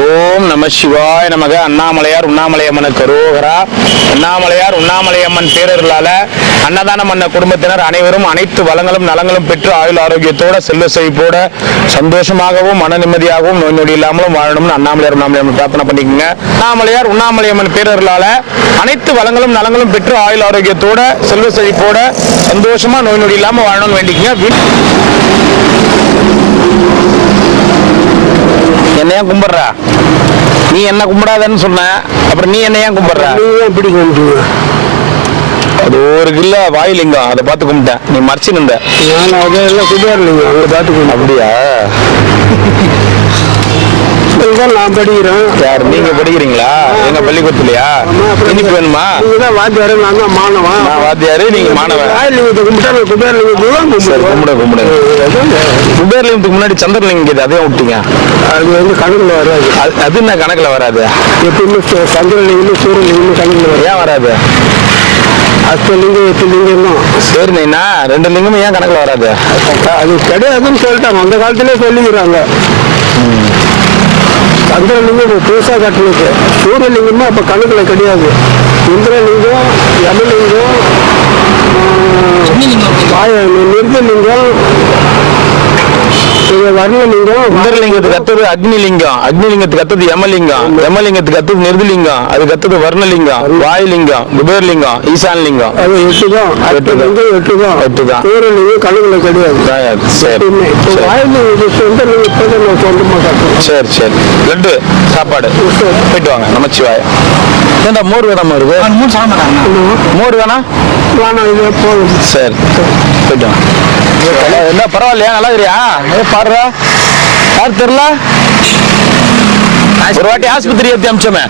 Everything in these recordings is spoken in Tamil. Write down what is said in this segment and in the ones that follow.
ஓம் நம சிவாய நமக. அண்ணாமலையார் உண்ணாமலையம்மனுக்கு அரோகரா. அண்ணாமலையார் உண்ணாமலையம்மன் பேரர்களால அன்னதானம் பண்ண குடும்பத்தினர் அனைவரும் அனைத்து வளங்களும் நலங்களும் பெற்று ஆயுள் ஆரோக்கியத்தோட செல்வ செழிப்போட சந்தோஷமாகவும் மன நிம்மதியாகவும் நோய் நொடி இல்லாமலும் வாழணும்னு அண்ணாமலையார் உண்ணாமலையம்மன் பிரார்த்தனை பண்ணிக்கோங்க. அண்ணாமலையார் உண்ணாமலையம்மன் பேரர்களால அனைத்து வளங்களும் நலங்களும் பெற்று ஆயுள் ஆரோக்கியத்தோட செல்வ செழிப்போட சந்தோஷமா நோய் நொடி இல்லாம வாழணும்னு வேண்டிக்கங்க. என்னையா கும்பிடுற? நீ என்ன கும்பிடாதன்னு சொன்ன, அப்புறம் நீ என்னையா கும்பிடுற? எப்படி கும்பிடுவ? அது ஒரு கில்ல வாயிலிங்கம், அதை பார்த்து கும்பிட்டேன். நீ மறைச்சு நின்ற. நான் அதெல்லாம் கும்பிடலிங்க, அங்கே பார்த்து கும்பிடு. அப்படியா? நான் படிக்கிறேன். யார் நீங்க படிக்கிறீங்களா? எங்க பள்ளிக்கூடத்துலயா? இனிப்பு வேணுமா? நீங்க வாத்தியாரு, நான் தான் மாணவன். நான் வாத்தியாரு, நீங்க மாணவன். வாயிலிங்கத்தை கும்பிட்டா குபேரலிங்கத்துக்கு கும்பிடு. குபேரலிங்கத்துக்கு முன்னாடி சந்திரலிங்கம் இது, அதையும் விட்டீங்க. அது வந்து கணக்குல வராது. அது என்ன கணக்குல வராது? எப்பயுமே சந்திரலிங்கம் சூரியலிங்கம் கணக்குல வரும். ஏன் வராது? அஷ்டலிங்கம் 8 லிங்கம் தான். சரிண்ணா, 2 லிங்கமும் ஏன் கணக்குல வராது? அது கிடையாதுன்னு சொல்லிட்டாங்க, அந்த காலத்திலே சொல்லிக்கிறாங்க. சந்திரலிங்கம் புதுசா கட்டணுக்கு, சூரியலிங்கமா அப்ப கணக்குல கிடையாது. இந்திரலிங்கம், யமலிங்கம், நிர்தலிங்கம், வர்ணலிங்கம். இந்திரலிங்கத்துக்கு அடுத்தது அக்னிலிங்கம், அக்னிலிங்கத்துக்கு அடுத்தது யமலிங்கம், யமலிங்கத்துக்கு அடுத்தது நிர்தலிங்கம், அதுக்கு அடுத்தது வர்ணலிங்கம், வாயுலிங்கம், குபேர்லிங்கம், ஈசான்லிங்கம். அது 8 தான். 8 தான். சூரியலிங்கம் கணக்குல கிடையாது. சரி, சரி, சரி. லட்டு சாப்பாடு போயிட்டு வாங்க. நமச்சிவாய. ஏண்டா மோர் வேணாமா இருக்கு? மோர் வேணா? சரி, போயிட்டு வாங்க. என்ன பரவாயில்லையா? நல்லா இருக்கிறியா? பாடுறா, யார் தெரியல? ஒரு வாட்டி ஆஸ்பத்திரி ஏற்றி அமிச்சோமே,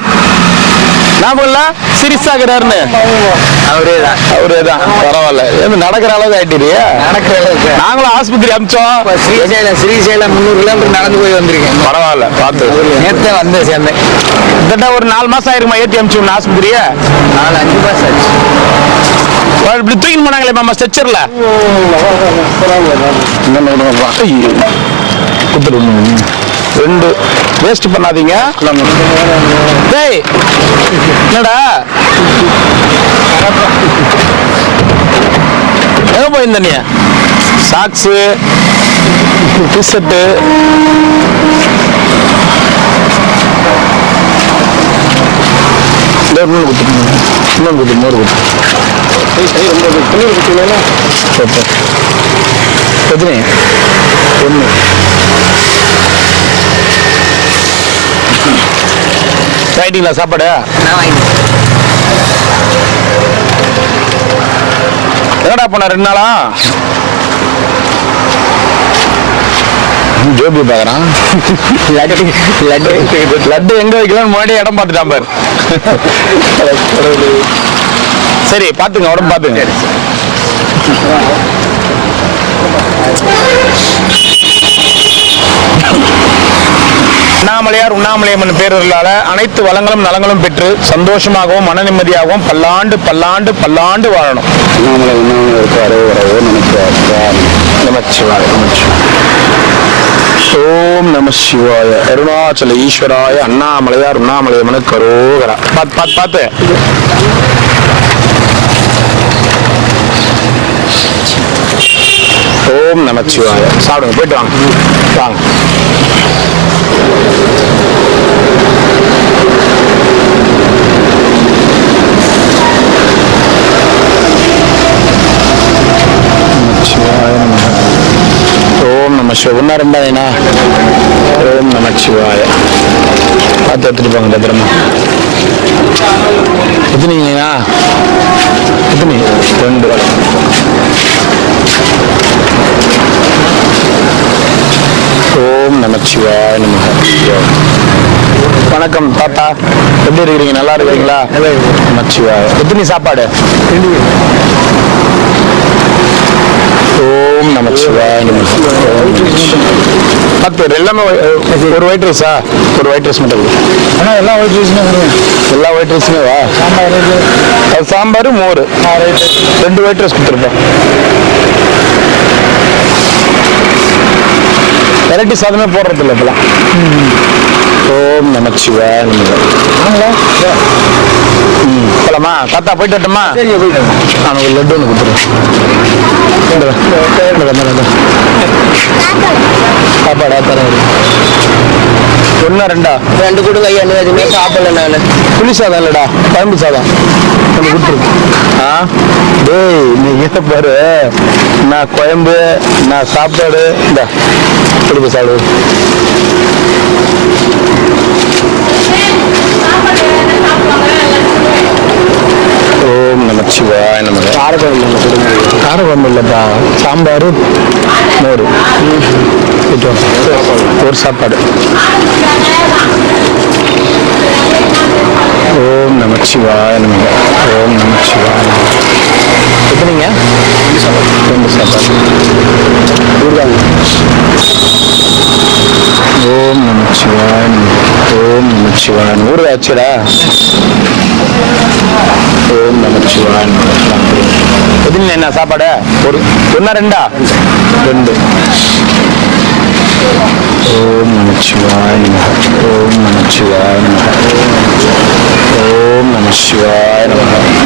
ஞாபகம்ல? சிரிசாகிறாருன்னு. அவரேதான். பரவாயில்ல, நடக்கிற அளவுக்கு ஆயிட்டிரியா? நடக்கிற அளவுக்கு நாங்களும் ஆஸ்பத்திரி அமிச்சோம். ஸ்ரீசைலம் 300 கிலோமீட்டர் நடந்து போய் வந்திருக்கேன். பரவாயில்ல, பார்த்து நேற்று வந்து சேர்ந்தேன். கிட்ட ஒரு 4 மாசம் ஆயிருமா ஏற்றி அமிச்சோம் ஆஸ்பத்திரிய? 4-5 மாசம் ஆச்சு. இப்படி தூக்கின்னு போனாங்களே மாமா ஸ்ட்ரெச்சர்ல. ரெண்டு வேஸ்ட் பண்ணாதீங்க. டேய் என்னடா எங்க போயிருந்த நீ? சாக்ஸு, டிஷர்ட்டு, இன்னொன்று குத்து, மோர் குத்து. எத்தனை? 1. வாங்கிட்டீங்களா சாப்பாடு? என்னடா போன 2 நாளா? ஜோபி பாக்குறான். லட்டு எங்க வைக்கலாம் முன்னாடி இடம் பார்த்துட்டான் பாரு. சரி, பாத்துங்க, உடம்பு பாத்துங்க. அண்ணாமலையார் உண்ணாமலையம்மன் பேரர்களால அனைத்து வளங்களும் நலங்களும் பெற்று சந்தோஷமாகவும் மன நிம்மதியாகவும் பல்லாண்டு பல்லாண்டு பல்லாண்டு வாழணும். அண்ணாமலை உண்ணாமலை அரோகரோ நமச்சிவாய. ஓம் நம சிவாய. அருணாச்சல ஈஸ்வராய. அண்ணாமலையார் உண்ணாமலையம்மனுக்கு அரோகரா. பார்த்து ஓம் நமச்சிவாய. சாப்பிடுங்க, போயிட்டு வாங்க. வாங்க. ஓம் நம சிவாய. ஒன்னா 2 ஓம் நம சிவாய. பார்த்து எடுத்துட்டு போங்க பத்திரமா. எத்தனைங்கண்ணா? எத்தனை? 2. ஓம் நமச்சிவாய நமக. வணக்கம் தாத்தா, எப்படி இருக்கிறீங்க? நல்லா இருக்கிறீங்களா? நமச்சிவாய. எத்தனை சாப்பாடு? ஓம் நமச்சிவாய நமக. 10 எல்லாமே. ஒரு ஒயிட் ரைஸா? ஒரு ஒயிட் ரைஸ் மட்டும். எல்லா ஒயிட் ரைஸுமே எல்லா ஒயிட் ரைஸுமே வா. அது சாம்பார், மோர். 2 ஒயிட் ரைஸ் கொடுத்துருப்பேன். வெரைட்டி சாதமே போடுறது இல்லை இப்பெல்லாம். ஓம் நமச்சிவாய போலாமா தாத்தா போயிட்டு வரட்டுமா நான் ஒரு லட்டு ஒன்று கொடுத்துருவேன் சாப்பாடா தரேன் ஒன்னா ரெண்டா ரெண்டு கொடுங்க ஐயா எதுவுமே சாப்பிடல நான் புளி சாதம் இல்லடா குழம்பு சாதம் ஒன்று கொடுத்துருக்கு டேய் நீங்க பாரு நான் குழம்பு நான் சாப்பாடு இந்த கொடுக்க சாப்பிடு ஓம் நமச்சிவாய நமக காரக்குழம்பு இல்லைப்பா சாம்பார் மோர் ஒரு சாப்பாடு ஓம் நமச்சிவாய நமக ஓம் நமச்சிவாய எத்தனைங்க ரெண்டு சாப்பாடு ஓம் நமச்சிவாய ஓம் நமச்சிவாய ஊர் ஆச்சுடா ஓம் நமச்சிவாய எத்தனை என்ன சாப்பாடு ஒரு ஒன்னா ரெண்டா ரெண்டு ஓம் நமச்சிவாய ஓம் நமச்சிவாய ஓம் நமச்சிவாய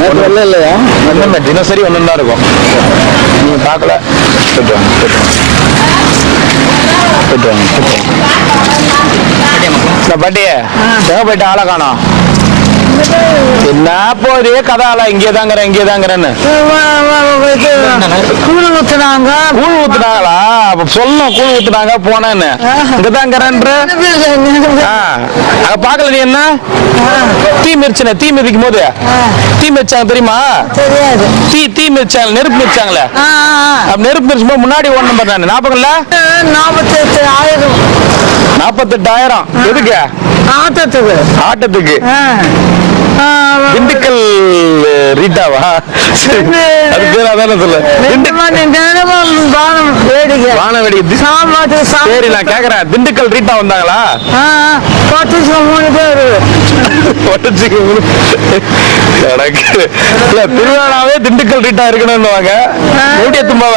ஒன்றும் இல்லையா ஒன்றும் தினசரி ஒன்று தான் இருக்கும் நீங்கள் பார்க்கல போயிட்டு வாங்க போயிட்டு வாங்க இந்த பாட்டியே எங்கே போயிட்டு ஆளை காணோம் என்ன போதே கதால இங்கேதாங்கிறேன்னு கூழ் ஊத்துனாங்களா அப்ப சொல்லணும் கூழ் ஊத்துனாங்க போனேன்னு இங்கதாங்கிறேன்ற அங்க பாக்கல நீ என்ன தீ மிதிக்கும் போது தீ மிதிச்சாங்க தெரியுமா தீ மிதிச்சாங்க நெருப்பு மிதிச்சாங்களே நெருப்பு மிதிச்சும் போது முன்னாடி ஓடணும் பார்த்தேன் ஞாபகம் இல்ல 48,000 எதுக்கு ஆட்டத்துக்கு திண்டுக்கல் ரீட்டாவா அது பேர் அதான சொல்ல வான வேடிக்கை சரி நான் கேக்குறேன் திண்டுக்கல் ரீட்டா வந்தாங்களா 3 பேர் திருவிழாவே திண்டுக்கல் ரீட்டா இருக்கணும்னு வாங்க ஊட்டிய தும்பாவ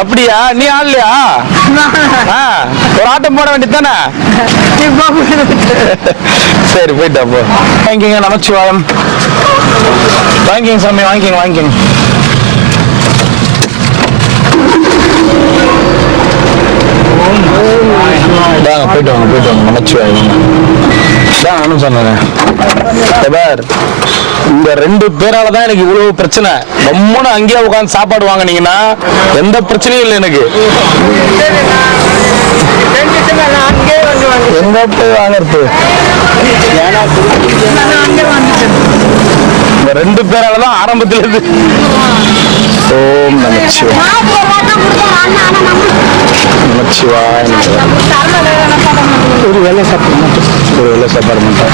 அப்படியா நீ ஆடலையா ஒரு ஆட்டம் போட வேண்டியதானே சரி போயிட்டா போ வாங்கிங்க நமச்சிவாயம் வாங்கிங்க சாமி வாங்கிங்க போயிட்டு வாங்க நமச்சிவாயம் நானும் சொன்னேன் இந்த 2 பேராலதான் எனக்கு இவ்வளவு பிரச்சனை ரொம்ப அங்கேயே உட்காந்து சாப்பாடு வாங்கினீங்கன்னா எந்த பிரச்சனையும் இல்லை எனக்கு எங்க போய் வாங்கறது இந்த 2 பேராலதான் ஆரம்பத்துல இருந்து ஓம் நமச்சிவாய ஒரு வேலை சாப்பாடு மட்டும்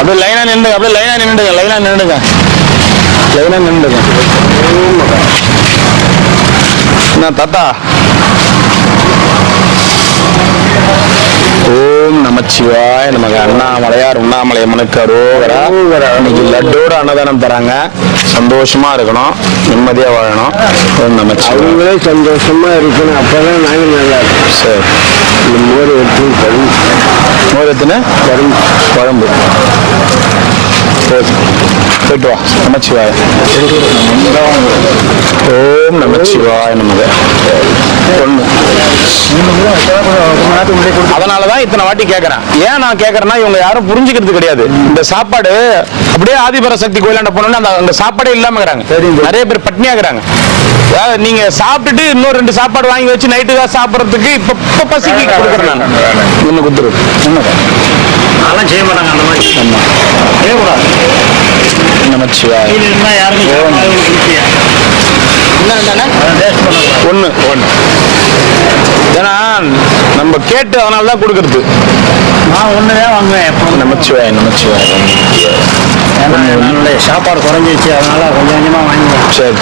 அப்படியே லைனா நின்றுங்க என்ன தாத்தா ஓம் நமச்சிவாய நமக அண்ணாமலையார் உண்ணாமலையம்மனுக்கு அரோகரா இன்னைக்கு லட்டோட அன்னதானம் தராங்க சந்தோஷமா இருக்கணும் நிம்மதியா வாழணும் ஓம் நமச்சிவாய அவங்களே சந்தோஷமா இருக்கணும் அப்பதான் நாங்க நல்லா இருக்கும் சரி மோர் எடுத்துன்னு குழம்பு போயிட்டு வா நமச்சிவாய ஓம் நமச்சிவாய நமக பொண்ணு அதனாலதான் இத்தனை வாட்டி கேட்கறேன் ஏன் நான் கேட்கறேன்னா இவங்க யாரும் புரிஞ்சுக்கிறது கிடையாது இந்த சாப்பாடு அப்படியே ஆதிபராசக்தி கோயிலாண்ட போனோம்னா அந்த சாப்பாடே இல்லாம நிறைய பேர் பட்னியாக்குறாங்க நீங்க சாப்பிட்டுட்டு இன்னொரு 2 சாப்பாடு வாங்கி வச்சு நைட்டு தான் சாப்பிடறதுக்கு இப்ப பசிக்கு கொடுக்குறேன் நான் இன்னும் குத்துரு அதெல்லாம் செய்ய மாட்டாங்க அந்த மாதிரி செய்யக்கூடாது நமச்சிவாய ஒண்ணு ஏன்னா நம்ம கேட்டு அதனாலதான் கொடுக்கறது நான் ஒண்ணுதான் வாங்குவேன் நமச்சிவாய என்னுடைய சாப்பாடு குறைஞ்சிருச்சு அதனால கொஞ்சம் கொஞ்சமா வாங்குவேன் சரி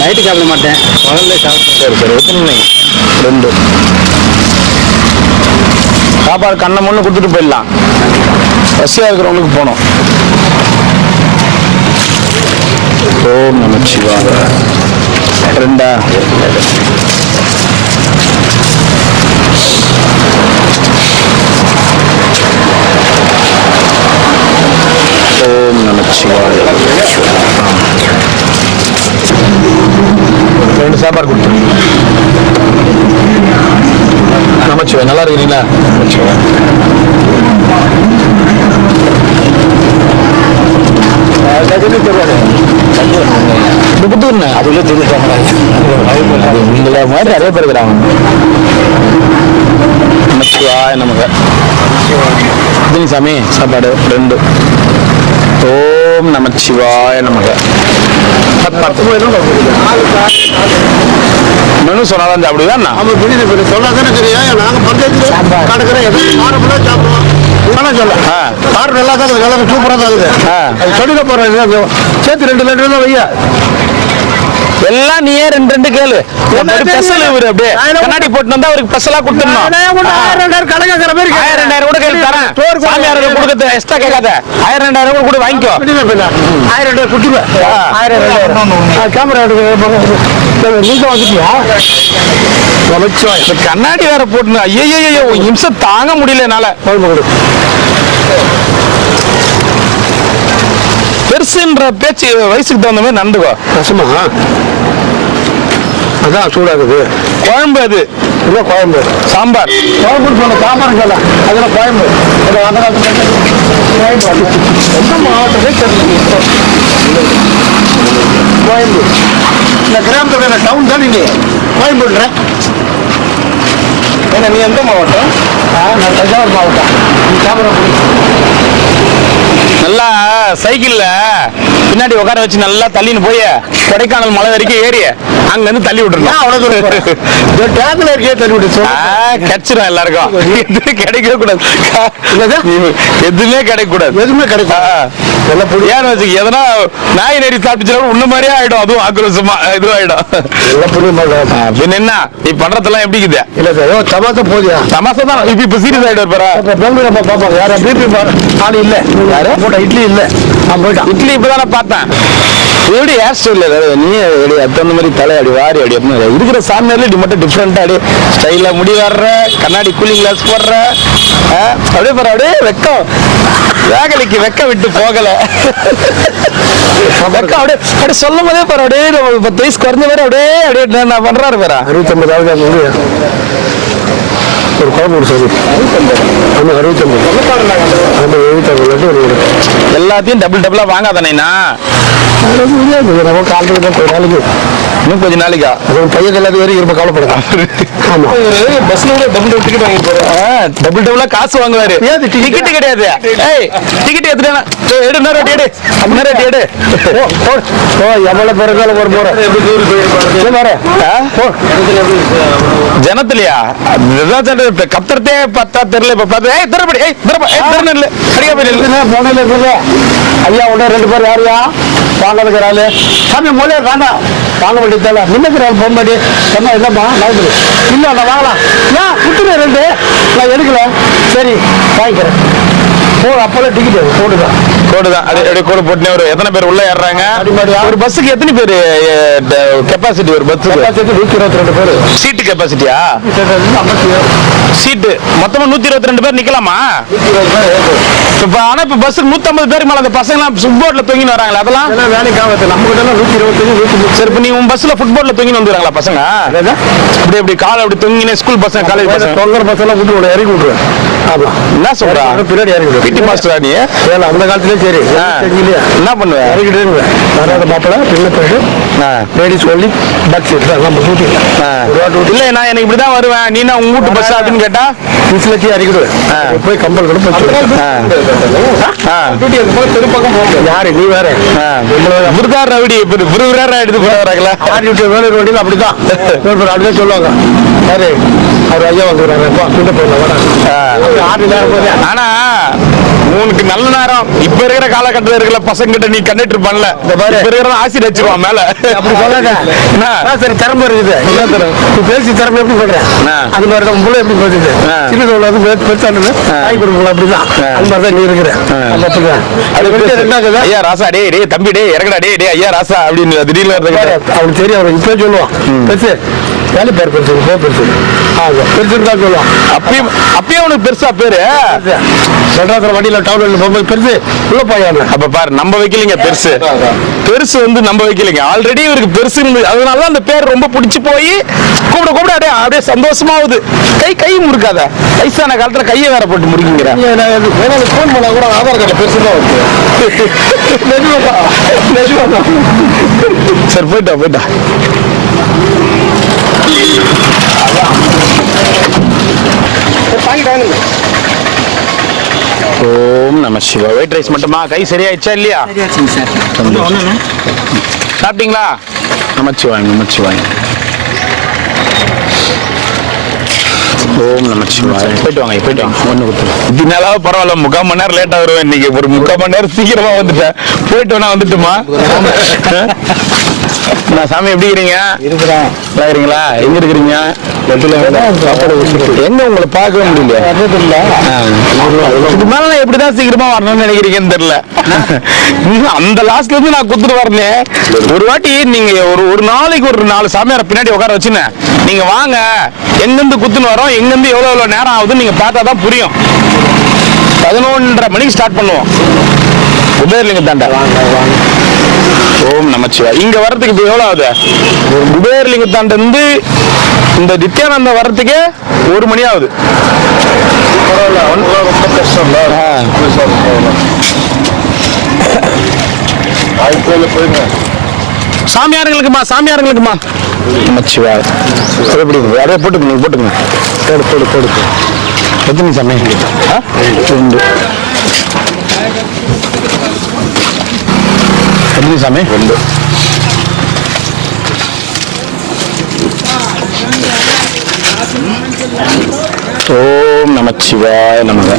நைட்டு சாப்பிட மாட்டேன் பகல்ல சாப்பிட்டேன் சரி எத்தனை 2 சாப்பாடு கண்ணை முன்னு கொடுத்துட்டு போயிடலாம். பசியா இருக்கிறவங்களுக்கு போனோம். ஓம் நமச்சிவாய. ரெண்டா ஓம் நமச்சிவாய. ரெண்டு சாப்பாடு கொடுத்துருங்க. நமச்சிவாய. நல்லா இருக்கிறீங்களா? நமச்சிவாய. அதுல மாதிரி நிறைய பேர் இருக்கிறாங்க. நமச்சிவாய நமக. சாமி சாப்பாடு ரெண்டு. ஓம் நமச்சிவாய நமக. மெனு சொன்னாதான் சாப்பிடுவேன். சொன்னாதானே தெரியும். நாங்க பஞ்சாயத்து சாப்பிடுவோம். கார் நல்லா தான் இருக்குது, சூப்பரா தான் இருக்குது. சொல்லிக்க போறேன். சேர்த்து 2 லிட்டர் தான் வையா. எல்லாம் நீயே 2 கேளு. அப்படியே கண்ணாடி போட்டு வந்தா அவருக்கு ஸ்பெஷலா கொடுத்துடணும். 1000-2000 கூட கேள்வி தரேன். சாமியாருக்கு கொடுக்க எக்ஸ்ட்ரா கேட்காத. 1000-2000 கூட வாங்கிக்கோ. 1000-2000 கொடுத்துருவேன். 1000-2000 கேமரா நீங்க வந்துட்டியா? கண்ணாடி வேற போட்டு ஐயோ நிமிஷம் தாங்க முடியல என்னால. பெருசுன்ற பேச்சு வயசுக்கு தகுந்த மாதிரி நண்டுக்கோ. ரசமா அதான் சூடாகுது. குழம்பு அது இல்லை, குழம்பு சாம்பார். குழம்பு சொன்ன சாம்பார் சொல்ல அதில் குழம்பு. அந்த மாவட்டமே தெரியல. கோயம்பு இந்த கிராமத்தில் டவுன் தான் நீங்க கோயம்புன்றேன். ஏன்னா நீ எந்த மாவட்டம்? நான் தஞ்சாவூர் மாவட்டம். நீ கேமரா நல்லா சைக்கிள்ல பின்னாடி உட்கார வச்சு நல்லா தள்ளின்னு போய் கொடைக்கானல் மலை வரைக்கும் ஏறி அங்க இருந்து தள்ளி விட்டுருந்தோம். அவ்வளவு இருக்கே தள்ளி விட்டு கிடைச்சிடும் எல்லாருக்கும். எதுவுமே கிடைக்கவே கூடாது. எதுவுமே கிடைக்க கூடாது. எதுவுமே கிடைக்கும். ஏன்னு வச்சு எதனா நாய் நெறி சாப்பிட்டுச்சா உன்ன மாதிரியே ஆயிடும். அதுவும் ஆக்ரோஷமா இதுவாயிடும். பின்ன என்ன நீ பண்றதெல்லாம் எப்படி இருக்குது? இல்ல சார் தமாசா போதியா? தமாசா தான். இப்ப சீரியஸ் ஆயிட்டு இருப்பாரா? நம்ம பாப்பாங்க. யார பிபி ஆள் இல்ல. யாரு போட்டா இட்லி இல்ல. நான் போயிட்டான். இட்லி இப்பதானே பார்த்தேன். எப்படி ஹேர் ஸ்டைல் நீ அந்த மாதிரி தலை அடி வாரி அடி இருக்கிற சாமியார்ல இப்படி மட்டும் டிஃப்ரெண்டா அடி ஸ்டைல முடி வர்ற, கண்ணாடி கூலிங் கிளாஸ் போடுற, அப்படியே பாரு அப்படியே வெக்கம் வேகலைக்கு வெக்க விட்டு போகல. வெக்கம் அப்படியே அப்படியே சொல்லும் போதே பாரு அப்படியே 10 வயசு குறைஞ்ச மாதிரி அப்படியே அப்படியே நான் பண்றாரு பேரா. 69 ஒரு குழம்பு சரி 69 எல்லாத்தையும் டபுளா வாங்காதானேண்ணா. இன்னும் கொஞ்ச நாளைக்கா பையன் எல்லாத்தையும் வரைக்கும் இருப்ப கவலைப்படுறேன். டபுள் டபுளா காசு வாங்குவாரு. டிக்கெட் கிடையாது. டிக்கெட் எவ்வளவு பேருக்கால ஒரு போற ஜனத்திலயா கத்துறதே பத்தா தெரியல. இப்ப ஐயா உடனே 2 பேர் யாரையா வாங்கிறதுக்கு சாமி மொழியா வேண்டாம் வாங்க வேண்டியதால நின்னுக்கிறாள் போகும்போது சொன்னா இல்லம்மா நான் இல்ல நான் வாங்கலாம். ஏன் குத்துறேன் 2 நான் எடுக்கல. சரி வாங்கிக்கிறேன். அப்போல்லாம் டிக்கெட் கோடுதான். அது கோடு போட்டுனே ஒரு எத்தனை பேர் உள்ள ஏறாங்க? ஒரு பஸ்ஸுக்கு எத்தனை பேர் கெப்பாசிட்டி? ஒரு பஸ் 122 பேர். சீட்டு கெப்பாசிட்டியா? சீட்டு மொத்தமா 122 பேர் நிக்கலாமா? இப்ப ஆனா இப்ப பஸ்ஸுக்கு 150 பேருக்கு மேல அந்த பசங்க எல்லாம் ஃபுட்போர்ட்ல தொங்கின்னு வராங்களா? அதெல்லாம் வேலைக்கு ஆகுது. நம்ம கிட்ட 125 சரி. இப்ப நீ உன் பஸ்ல ஃபுட்போர்ட்ல தொங்கின்னு வந்துறாங்களா பசங்க? அப்படி அப்படி கால் அப்படி தொங்கினே ஸ்கூல் பசங்க காலேஜ் பசங்க தொங்குற பஸ் எல்லாம் விட்டு இறக்கி விட்டுருவேன். ஆமா என்ன சொல்றா? பின்னாடி இறக்கி பிடி மாஸ்டரா நீ? அந்த காலத்திலே சரி என்ன பண்ணுவேன்? இறக்கிட்டு வராத மாப்பிள்ள பின்ன போயிட்டு லேடிஸ் சொல்லி பஸ் நம்ம சூட்டி இல்ல நான் எனக்கு இப்படிதான் வருவேன். நீ உங்க வீட்டு பஸ் அப்படின்னு கேட்டா விசிலச்சி இறக்கிடுவேன். போய் கம்பல் கூட திருப்பக்கம் போக யாரு நீ வேற விருதார் ரவுடி விறுவிறாரா எடுத்து போட வராங்களா? வண்டியில் அப்படிதான் அப்படிதான் சொல்லுவாங்க. யாரு அவர் ஐயா வந்துடுறாங்க. ஆனா உனக்கு நல்ல நேரம். இப்ப இருக்கிற காலகட்டத்தில் இருக்கிற பசங்க கிட்ட நீ கண்டக்டர் பண்ணல. இப்ப இருக்கிற ஆசிட் வச்சிருவான் மேல. அப்படி சொல்லாத. சரி திறமை இருக்குது. நீ பேசி திறமை எப்படி சொல்றேன்? அது மாதிரி தான் உங்களை எப்படி பேசுது? சின்ன சொல்றது பெருசானது தாய் கொடுக்கல. அப்படிதான் அந்த மாதிரி தான் நீ இருக்கிற. அது ரெண்டாவது ஐயா ராசா டே டே தம்பி டே இறங்கடா டே டே ஐயா ராசா அப்படின்னு திடீர்னு அவனுக்கு தெரியும். அவன் இப்ப சொல்லுவான் பெருசு வேலை பேர் பெருசு பெருசு பெருசு தான் சொல்லுவான். அப்பயும் அவனுக்கு பெருசா பேரு மெட்ராஸ்ல வண்டியில டவுன்ல போகும்போது பெருசு உள்ள போயாங்க. அப்ப பாரு நம்ம வைக்கலீங்க பெருசு. பெருசு வந்து நம்ம வைக்கலீங்க. ஆல்ரெடி இவருக்கு பெருசு இருந்தது. அதனாலதான் அந்த பேர் ரொம்ப பிடிச்சு போய் கூப்பிட கூப்பிட அப்படியே சந்தோஷமாவுது. கை முறுக்காத. வயசான காலத்துல கையை வேற போட்டு முறுக்கிங்கிற. போன் பண்ணா கூட ஆதார் கார்டு பெருசு தான் வருது. சரி போயிட்டா ஓம் நம சிவா. ஒயிட் ரைஸ் மட்டுமா? கை சரியாயிடுச்சா இல்லையா? சாப்பிட்டீங்களா? நமச்சிவாய். ஓம் நமச்சிவாய். போயிட்டு வாங்க. ஒண்ணு கொடுத்து இதனால பரவாயில்ல. 3/4 மணி நேரம் லேட்டா வருவேன் இன்னைக்கு. ஒரு 3/4 மணி நேரம் சீக்கிரமா வந்துட்டேன். போயிட்டு வேணா வந்துட்டுமா? நான் சாமி எப்படி இருக்கிறீங்க? இருக்கிறீங்களா? எங்க இருக்கிறீங்க? எங்க உங்களை பார்க்கவே முடியல. இதுக்கு மேல எப்படிதான் சீக்கிரமா வரணும்னு நினைக்கிறீங்கன்னு தெரியல. அந்த லாஸ்ட்ல இருந்து நான் குத்துட்டு வரேன். ஒரு வாட்டி நீங்க ஒரு நாளைக்கு ஒரு 4 சாமியார பின்னாடி உட்கார வச்சுன்னு நீங்க வாங்க, எங்கிருந்து குத்துன்னு வரோம், எங்கிருந்து எவ்வளவு நேரம் ஆகுதுன்னு நீங்க பார்த்தாதான் புரியும். 11:30 மணிக்கு ஸ்டார்ட் பண்ணுவோம். குபேர்லிங்க தாண்டா. ஓம் நமச்சிவாய். இங்க வர்றதுக்கு இப்ப எவ்வளவு ஆகுது? குபேர்லிங்கத்தாண்ட இருந்து இந்த நித்யானந்த வர்றதுக்கே 1 மணி ஆகுது. ரொம்ப கஷ்டம். சாமியாருங்களுக்குமா நமச்சிவாய். அப்படியே போட்டுக்கணும். போடு. எத்தனை சாமி? 2. எத்தனை சாமி? 2. ஓம் நமச்சிவாய நமக.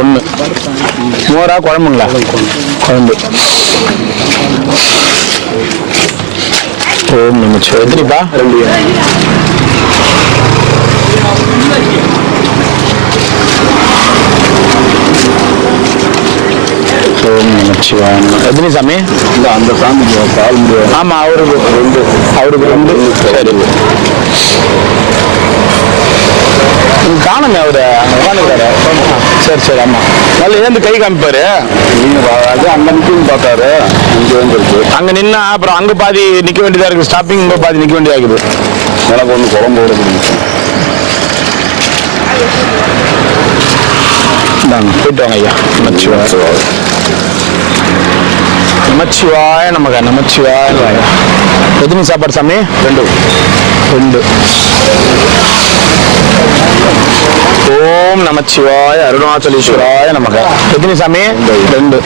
1 மோரா குழம்புங்களா? குழம்பு. ஓம் நமச்சிவாய. எத்தனைப்பா? 2. ஓம் நமச்சிவாய. எத்தனை சாமி? அந்த சாமிக்கு பால் முடியும். ஆமா அவருக்கு 2. சரி காணுமே அவரு உட்காந்துக்கிறாரு. சரி ஆமா. நல்ல ஏந்து கை காமிப்பாரு. அது அங்க நிக்கணும்னு பார்த்தாரு. இங்க வந்துருக்கு. அங்க நின்னா அப்புறம் அங்க பாதி நிக்க வேண்டியதா இருக்கு. ஸ்டாப்பிங் இங்க பாதி நிக்க வேண்டியதா இருக்குது. எனக்கு ஒண்ணு குழம்பு போயிட்டு வாங்க ஐயா. நமச்சிவாய நமக. எத்தனை சாப்பாடு சாமி? 2. ஓம் நமச்சிவாய அருணாச்சலேஸ்வராய நமக. எத்தனை சாமி? 2.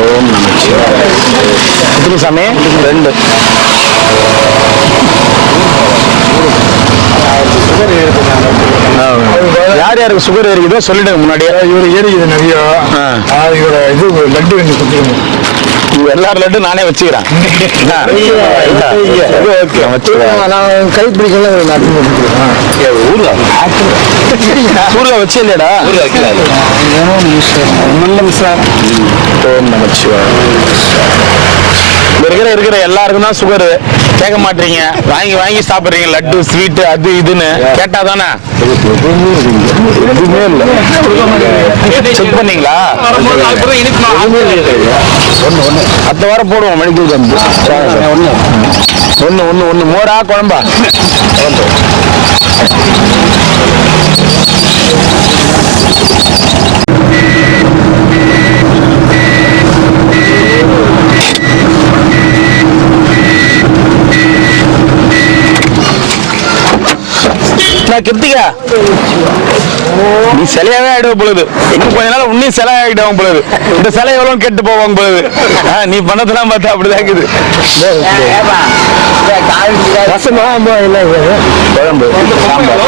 ஓம் நமச்சிவாய. எத்தனை சாமி? 2. யாருக்கு சுகர் இருக்குதோ சொல்லிடுங்க முன்னாடியே. இவரு ஏறிக்குது நிறைய. இவரோட இது லட்டு வந்து கொடுத்துருங்க. எல்லாரும் லட்டு நானே வச்சுக்கிறேன். கைப்பிடிக்கல ஊர்ல வச்சு இல்லையடா. இருக்கிற எல்லாருக்கும் தான் சுகர். கேட்க மாட்டீங்க, வாங்கி சாப்பிடுறீங்க. லட்டு ஸ்வீட் அது இதுன்னு கேட்டா தானே. எதுவுமே இல்லை. செக் பண்ணீங்களா? அடுத்த வாரம் போடுவோம் மெடிக்கல் கேம்ப். ஒண்ணு மோரா குழம்பா? கிருத்திகா நீ சிலையாவே ஆயிடுவோம் பொழுது. இன்னும் கொஞ்ச நாள் உன்னையும் சிலை ஆகிடுவோம் பொழுது. இந்த சிலை எவ்வளவு கெட்டு போவாங்க பொழுது. நீ பண்ணதெல்லாம் பார்த்தா அப்படிதான் இருக்குது. ரசமா இல்லை குழம்பு சாம்பார்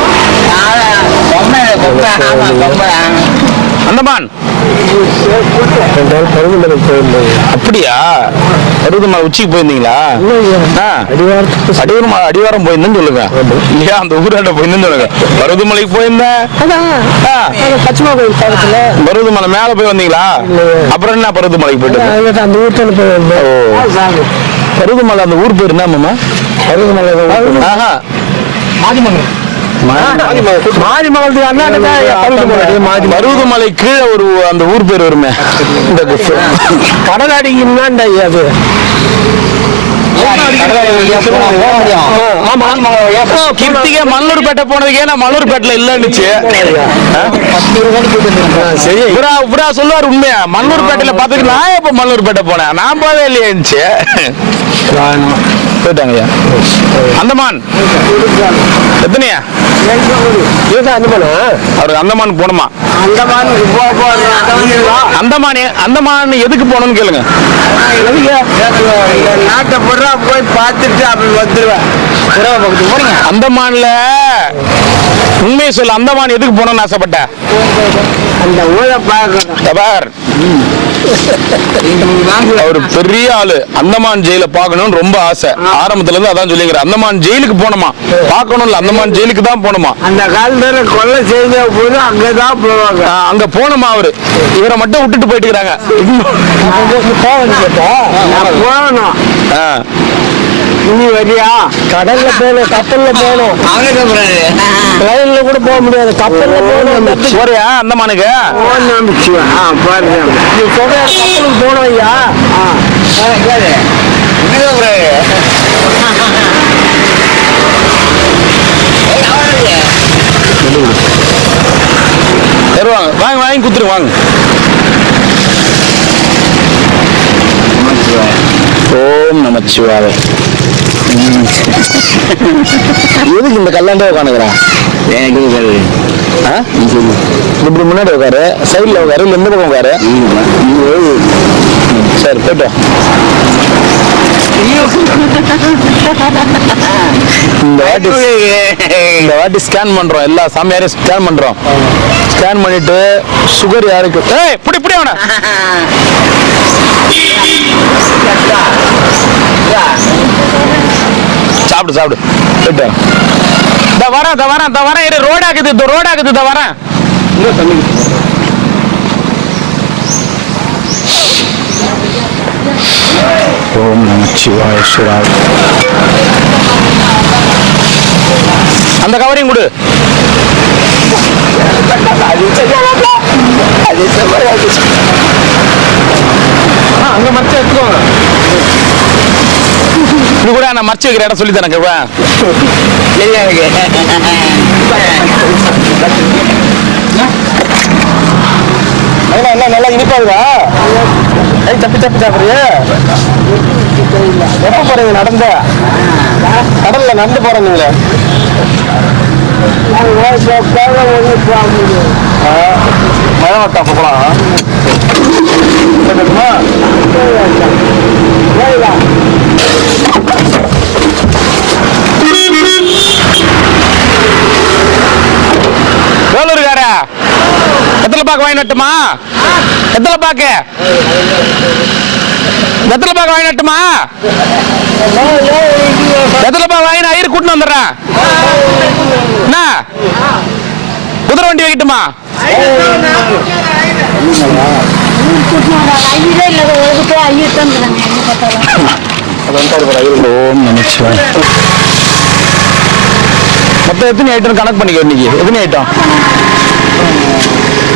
அந்தமான் பருவமலை போயிருந்தேன். அப்படியா? பருவதமலை உச்சிக்கு போயிருந்தீங்களா? அடிவாரம் போயிருந்தேன்னு சொல்லுங்க. இல்லையா அந்த ஊராட்ட போயிருந்தேன்னு சொல்லுங்க. பருவதமலைக்கு போயிருந்தேன். பச்சைமா கோயில் பக்கத்துல பருவதமலை மேல போய் வந்தீங்களா? அப்புறம் என்ன பருவதமலைக்கு போயிட்டு அந்த ஊர்ல போயிருந்தேன். பருவதமலை அந்த ஊர் பேர் என்ன மாமா? பருவமலை பருவதமலை கீழே ஒரு அந்த ஊர் பேர் வருமே, இந்த கடலாடிங்கன்னா அது கீர்த்திகா மல்லூர்பேட்டை போனதுக்கே நான் மல்லூர்பேட்டில் இல்லன்னுச்சு. சொல்லுவார் உண்மையா, மல்லூர்பேட்டையில பாத்துக்கு நான் எப்ப மல்லூர்பேட்டை போனேன், நான் போவே இல்லையாச்சு. போயிட்டாங்க. அந்தமான் எத்தனையா? அவருக்கு அந்தமான் போகணுமா? அந்தமான் எதுக்கு போகணும்னு கேளுங்க. நாட்டை போடுறா போய் பார்த்துட்டு அப்படி வந்துருவேன். அந்தமான்ல உண்மையை சொல்ல, அந்தமான் எதுக்கு போகணும்னு ஆசைப்பட்ட? அந்த ஊரை பார்க்கணும். அவர் பெரிய ஆளு, அந்தமான் ஜெயில பார்க்கணும்னு ரொம்ப ஆசை. ஆரம்பத்துல இருந்து அதான் சொல்லிக்கிறேன், அந்தமான் ஜெயிலுக்கு போனோமா, பார்க்கணும்ல, அந்தமான் ஜெயிலுக்கு தான் போனோமா. அந்த காலத்துல கொலை செய்த போது அங்கதான் போவாங்க. அங்க போனோமா, அவரு இவரை மட்டும் விட்டுட்டு போயிட்டு இருக்காங்க. போகணும். இனி வரியா? கடல்ல போகணும், கப்பல்ல போகணும். ட்ரெயின்ல கூட போக முடியாது, கப்பல்ல போகணும். போறியா அந்தமானுக்கு? கப்பலுக்கு போனோம் ஐயா. தருவாங்க, வாங்க வாங்கி குத்துரு வாங்க. ஓம் நமச்சிவாய. எதுக்கு இந்த கல்லாண்டே உட்காந்துக்கிறான்? இப்படி முன்னாடி உட்காரு, சைட்ல உட்காரு, இல்ல எந்த பக்கம் உட்காரு. சரி போயிட்டோம். இந்த வாட்டி ஸ்கேன் பண்றோம், எல்லா சாமியாரையும் ஸ்கேன் பண்றோம். ஸ்கேன் பண்ணிட்டு சுகர் யாருக்கு? ஏய் புடி புடி அவன. சாப்பிடு சாப்பிடு போயிட்டு வரேன். இரு, ரோடாக்குது, வரேன். ஓம் நமச்சிவாய சிவாய. அந்த கவரையும் கொடு. அங்க மறைச்சு எடுத்துக்கோங்க. இது கூட நான் மறைச்சு வைக்கிற இடம் சொல்லி தரேன். நல்லா இனிப்பாதுவா? தப்பி சாப்பிடுறிய? எப்ப போறீங்க? நடந்த கடல்ல நடந்து போறீங்களே. மழை வட்டா போகலாம். வேலூர்காரா, எத்தனை பாக்கு வாங்கி நட்டுமா? எத்தனை பாக்கு வாங்கி நட்டுமா? எத்தனை பாக்கு வாங்கி நான் ஐயர் கூட்டின்னு வந்துடுறேன். என்ன குதிரை வண்டி வைக்கட்டுமா? ஓம் நமச்சிவாய. மொத்தம் எத்தனை ஐட்டம் கணக்கு பண்ணிக்க? இன்னைக்கு எத்தனை ஐட்டம்?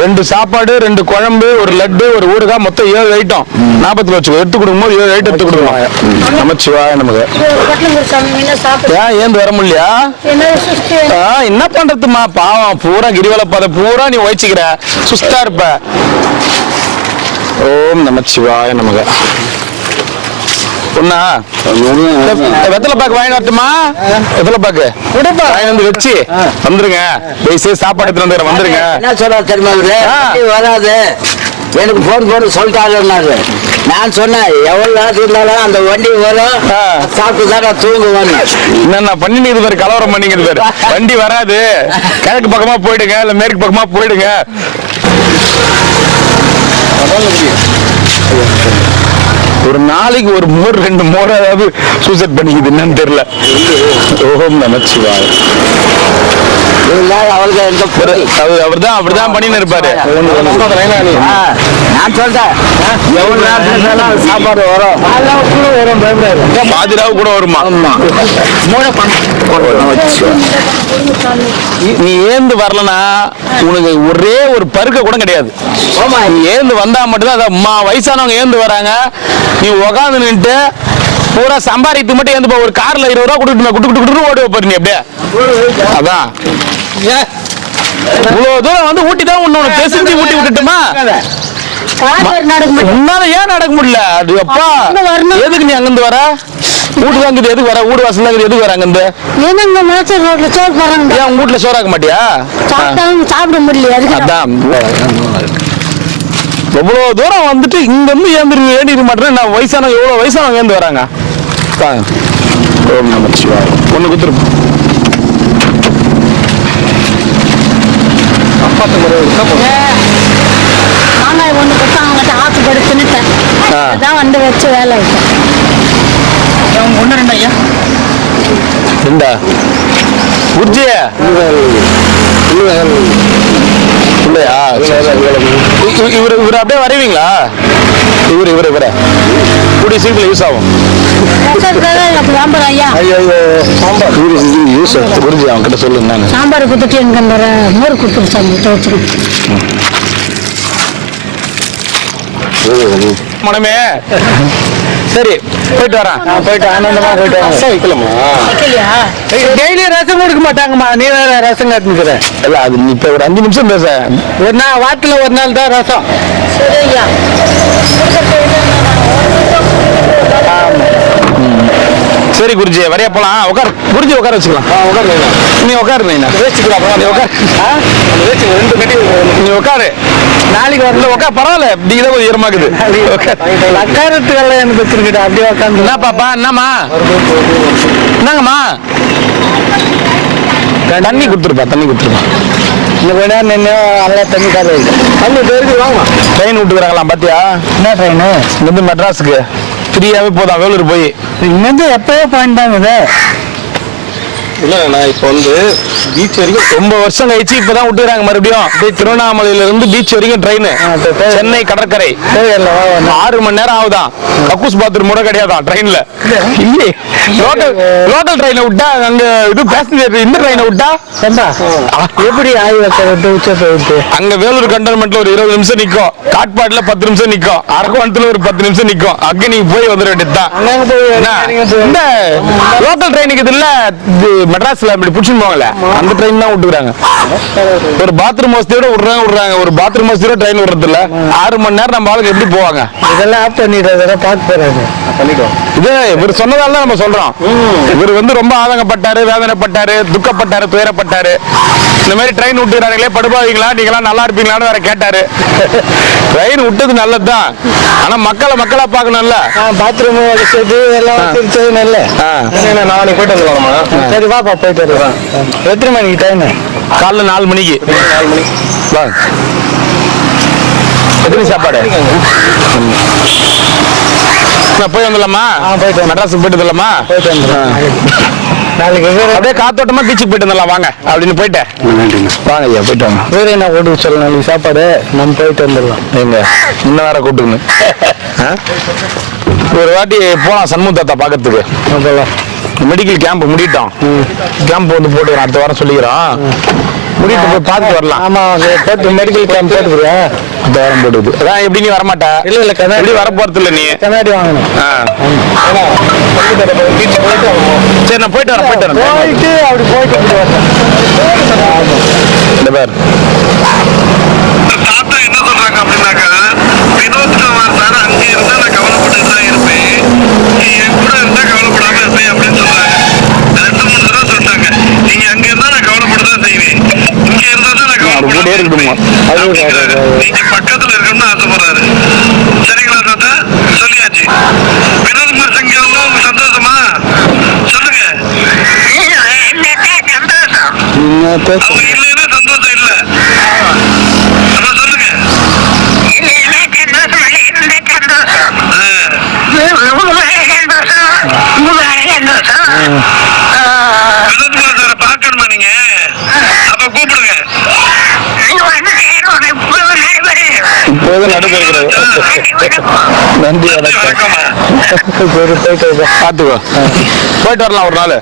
2 சாப்பாடு, 2 குழம்பு, ஒரு லட்டு, ஒரு ஊறுகாய், மொத்தம் 7 ஐட்டம். 40 வச்சுக்கோ. எடுத்து கொடுக்கும்போது 7 ஐட்டம் எடுத்து கொடுக்கணும். நமச்சிவாய நமக்கு. ஏன் வர முடியா? என்ன பண்றதுமா, பாவம் பூரா கிரிவல பாதை பூரா நீ வச்சிக்கிற, சுஸ்தா இருப்ப. ஓம் நமச்சிவாய நமக்கு. பொண்ணா வெத்தலை பாக்கு வாங்கி வரட்டுமா? வெத்தலை பாக்கு வாங்கி வந்து வச்சு வந்துருங்க. சாப்பாடு எடுத்து வந்துடுறேன், வந்துருங்க. என்ன சொல்ல தெரியுமா? வராது, எனக்கு போன் போட்டு சொல்லிட்டாரு. நான் சொன்னேன் எவ்வளவு நேரத்துக்கு இருந்தாலும் அந்த வண்டி வரும் சாப்பிட்டு தான் நான் தூங்குவேன். என்னென்ன பண்ணிட்டு பாரு, கலவரம் பண்ணிக்கிறது பாரு. வண்டி வராது, கிழக்கு பக்கமா போயிடுங்க இல்ல மேற்கு பக்கமா போயிடுங்க. ஒரு நாளைக்கு ஒரு மோர் 2 மோர் அதாவது சூசைட் பண்ணிக்குது, என்னன்னு தெரியல. ஓம் நமச்சிவாய. அவர்தான் அப்படிதான் பண்ணின்னு இருப்பாரு. நான் சொல்றேன் எவ்வளவு நேரத்துக்கு சாப்பாடு வரும் பாதிராவு கூட வருமா? நீ ஏந்து வரலனா உனக்கு ஒரே ஒரு பருக்க கூட கிடையாது. நீ ஏந்து வந்தா மட்டும்தான். அம்மா வயசானவங்க ஏந்து வராங்க, நீ உக்காந்து நின்றுட்டு பூரா சம்பாதித்து மட்டும் ஏந்து ஒரு கார்ல 20 ரூபா கொடுத்து குட்டு ஓடி வைப்பாரு நீ அப்படியே. அதான் இவ்வளவு தூரம் வந்து ஊட்டி தான் உன்னோட பேசி ஊட்டி விட்டுட்டுமா? உன்னால ஏன் நடக்க முடியல? அது அப்பா எதுக்கு நீ அங்கிருந்து வர? வீட்டு வாங்குது எதுக்கு வர? வீடு வாசல் எதுக்கு வர அங்கிருந்து? ஏன் உங்க வீட்டுல சோறாக்க மாட்டியா? சாப்பிட முடியல. அதான் எவ்வளவு தூரம் வந்துட்டு இங்க இருந்து ஏந்திரு வேண்டி இருக்க மாட்டேன். நான் வயசானவங்க எவ்வளவு வயசானவங்க ஏந்து வராங்க. ஒண்ணு குத்துரு. மாங்காய் ஒண்ணு கொடுத்து அவங்ககிட்ட ஆசைப்படி தின்னுட்டேன். அதான் வந்து வச்சு வேலை ஒண்ணு 2 ஐயா. 2 உர்ஜிய இல்லையா? இவரு அப்படியே வரைவீங்களா? இவரு கூடிய சீக்கிரம் யூஸ் ஆகும். அவன் கிட்ட சொல்லு. சாம்பார் கொடுத்துட்டு எனக்கு அந்த மோர் கொடுத்துட்டு சாமி மனமே. சரி போயிட்டு வரேன். போயிட்டு ஆனந்தமா போயிட்டு வைக்கலாமா? டெய்லி ரசம் கொடுக்க மாட்டாங்கம்மா, நீ வேற ரசம் காட்டுக்கிற. இல்ல அது இப்ப ஒரு 5 நிமிஷம் பேச. ஒரு நாள் வாரத்துல ஒரு நாள் தான் ரசம். சரியா? சரி குருஜி வரைய போலாம். உட்கார் குருஜி, உட்கார வச்சுக்கலாம். நீ உட்காரு. நீ உட்காரு. நாளைக்கு வரல உட்கார், பரவாயில்ல. இப்படிதான் கொஞ்சம் ஈரமாக்குது. உட்காரத்துக்கெல்லாம் எனக்கு வச்சிருக்கிட்ட அப்படியே உட்காந்து. என்ன பாப்பா? என்னம்மா? என்னங்கம்மா? தண்ணி கொடுத்துருப்பா. இந்த கொஞ்ச நேரம் நின்று நல்லா தண்ணி காது தண்ணி பேருக்கு வாங்கம்மா. ட்ரெயின் விட்டுக்கிறாங்களா பாத்தியா? என்ன ட்ரெயின்? இங்கிருந்து மெட்ராஸுக்கு ஃப்ரீயாவே போதான். வேலூர் போய் இங்கிருந்து எப்பயோ பாயிண்ட் தான் இது. இல்ல நான் இப்ப வந்து பீச் வரைக்கும் ரொம்ப வருஷம் கழிச்சு இப்பதான் விட்டுறாங்க மறுபடியும். திருவண்ணாமலையில இருந்து பீச் வரைக்கும் ட்ரெயின். சென்னை கடற்கரை 6 மணி நேரம் ஆகுதான். கக்கூஸ் பாத்ரூம் கூட கிடையாதான் ட்ரெயின்ல. இல்ல லோக்கல் ட்ரெயினை விட்டா அங்க இது பேசஞ்சர் இந்த ட்ரெயினை விட்டா எப்படி ஆய்வு அங்க வேலூர் கண்டோன்மெண்ட்ல ஒரு 20 நிமிஷம் நிக்கும், காட்பாடுல 10 நிமிஷம் நிக்கும், அரக்கோணத்துல ஒரு 10 நிமிஷம் நிக்கும். அங்க நீங்க போய் வந்துட வேண்டியதுதான். இந்த லோக்கல் ட்ரெயினுக்கு இது இல்ல, மெட்ராஸ்ல அப்படி புடிச்சுன்னு போவாங்கல்ல, அந்த ட்ரெயின் தான் விட்டுக்கிறாங்க. ஒரு பாத்ரூம் வசதியோட விடுறாங்க. ஒரு பாத்ரூம் வசதியோட ட்ரெயின் விடுறது இல்ல. 6 மணி நேரம் நம்ம ஆளுக்கு எப்படி போவாங்க? இதெல்லாம் ஆப் பண்ணிட்டு பார்த்து போறாங்க. இது இவர் சொன்னதால தான் நம்ம சொல்றோம். இவர் வந்து ரொம்ப ஆதங்கப்பட்டாரு, வேதனைப்பட்டாரு, துக்கப்பட்டாரு, துயரப்பட்டாரு. இந்த மாதிரி ட்ரெயின் விட்டுறாங்களே படுபாவீங்களா, நீங்களாம் நல்லா இருப்பீங்களான்னு வேற கேட்டாரு. ட்ரெயின் விட்டது நல்லதுதான், ஆனா மக்களா பார்க்கணும்ல. பாத்ரூம் எல்லாம் நல்ல. நாளைக்கு போயிட்டு வந்துடலாமா? சரி வாப்பா போயிட்டு வருவான். எத்தனை மணிக்கு டைம்? காலைல 4 மணிக்கு. வாங்க. எத்தனை சாப்பாடு? போய் வந்துடலாமா? போயிட்டு மெட்ராஸுக்கு போயிட்டு வந்துடலாமா? போயிட்டு வந்துடுறேன். நாளைக்கு அப்படியே காத்தோட்டமா பீச்சுக்கு போயிட்டு வந்துடலாம் வாங்க அப்படின்னு போயிட்டேன். வாங்க ஐயா போயிட்டு வாங்க. வேற என்ன ஓட்டு சொல்ல நாளைக்கு சாப்பாடு நம்ம போயிட்டு வந்துடலாம். எங்க இன்னும் வேற கூப்பிட்டுக்கணும். ஒரு வாட்டி போலாம் சண்முக தாத்தா பாக்கிறதுக்கு. Medical camp முடிட்டோம். கேம்ப் வந்து போட்டு அடுத்த வாரம் சொல்லிக்கிறோம். முடிட்டு போய் பார்த்துட்டு வரலாம். ஆமா போட்டு மெடிக்கல் கேம்ப் போட்டுக்கிறியா? அடுத்த வாரம் போட்டுது. அதான் எப்படி நீ வரமாட்டா? இல்ல எப்படி வர போறது இல்ல. நீ கண்ணாடி வாங்கணும். சரி நான் போயிட்டு வரேன். போயிட்டு அப்படி போயிட்டு இந்த பேர் தாத்தா என்ன சொல்றாங்க அப்படின்னாக்கா, வினோத்குமார் சார் அங்கே இருந்தா நான் கவலைப்பட்டு தான் இருப்பேன், நீ என் கூட இருந்தா கவலைப்படாம இருப்பேன் அப்படின்னு சொல்றாங்க. 2-3 தடவை சொல்லிட்டாங்க. நீங்க அங்க இருந்தா நான் கவலைப்பட்டு தான் செய்வேன், இங்க இருந்தா தான் நான் கவலைப்படாம இருப்பேன் அப்படிங்கிறாரு. நீங்க பக்கத்துல இருக்கணும்னு ஆசைப்படுறாரு. சரிங்களா தாத்தா? அவங்க இல்லைன்னா சந்தோஷம் இல்ல. நம்ம சொல்லுங்க. வினோத்குமார் சாரை பார்க்கணுமா நீங்க? அப்ப கூப்பிடுங்க. இப்போது நடுக்கிறது. நன்றி வணக்கம். பாத்துக்கோ, போயிட்டு வரலாம் ஒரு நாள்.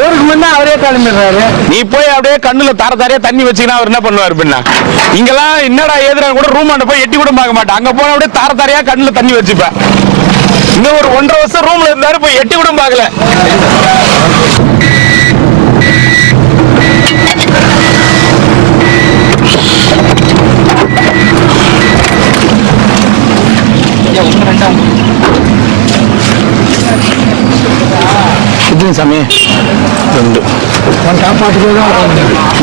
ஊருக்கு முன்ன அவரே கிளம்பிடுறாரு. நீ போய் அப்படியே கண்ணுல தார தாரையா தண்ணி வச்சுக்கினா அவர் என்ன பண்ணுவாரு பின்ன? இங்கெல்லாம் என்னடா ஏதுடா கூட ரூம் ஆண்ட போய் எட்டி கூட பார்க்க மாட்டேன். அங்க போன அப்படியே தார தாரையா கண்ணுல தண்ணி வச்சுப்பேன். இன்னும் ஒரு 1.5 வருஷம் ரூம்ல இருந்தாரு, போய் எட்டி கூட பார்க்கல. சாமி 2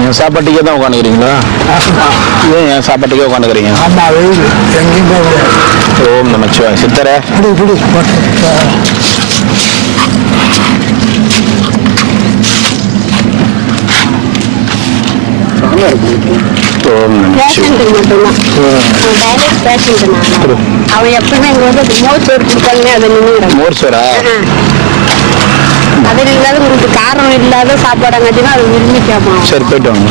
என் சாப்பாட்டுக்கே தான் உட்காந்துக்கிறீங்களா? ஏன் என் சாப்பாட்டுக்கே உட்காந்துக்கிறீங்க? ஓம் நமச்சிவாய. சித்தரே ஓம் நமச்சிவாய. அவன் எப்பவுமே இங்க வந்து மோர் சோறு கொடுப்பாங்க, அதை நின்று மோர் சோறா? அது இல்லாத உங்களுக்கு காரம் இல்லாத சாப்பாடாங்காட்டினா அது விரும்பி கேட்பான். சரி, போயிட்டு வாங்க.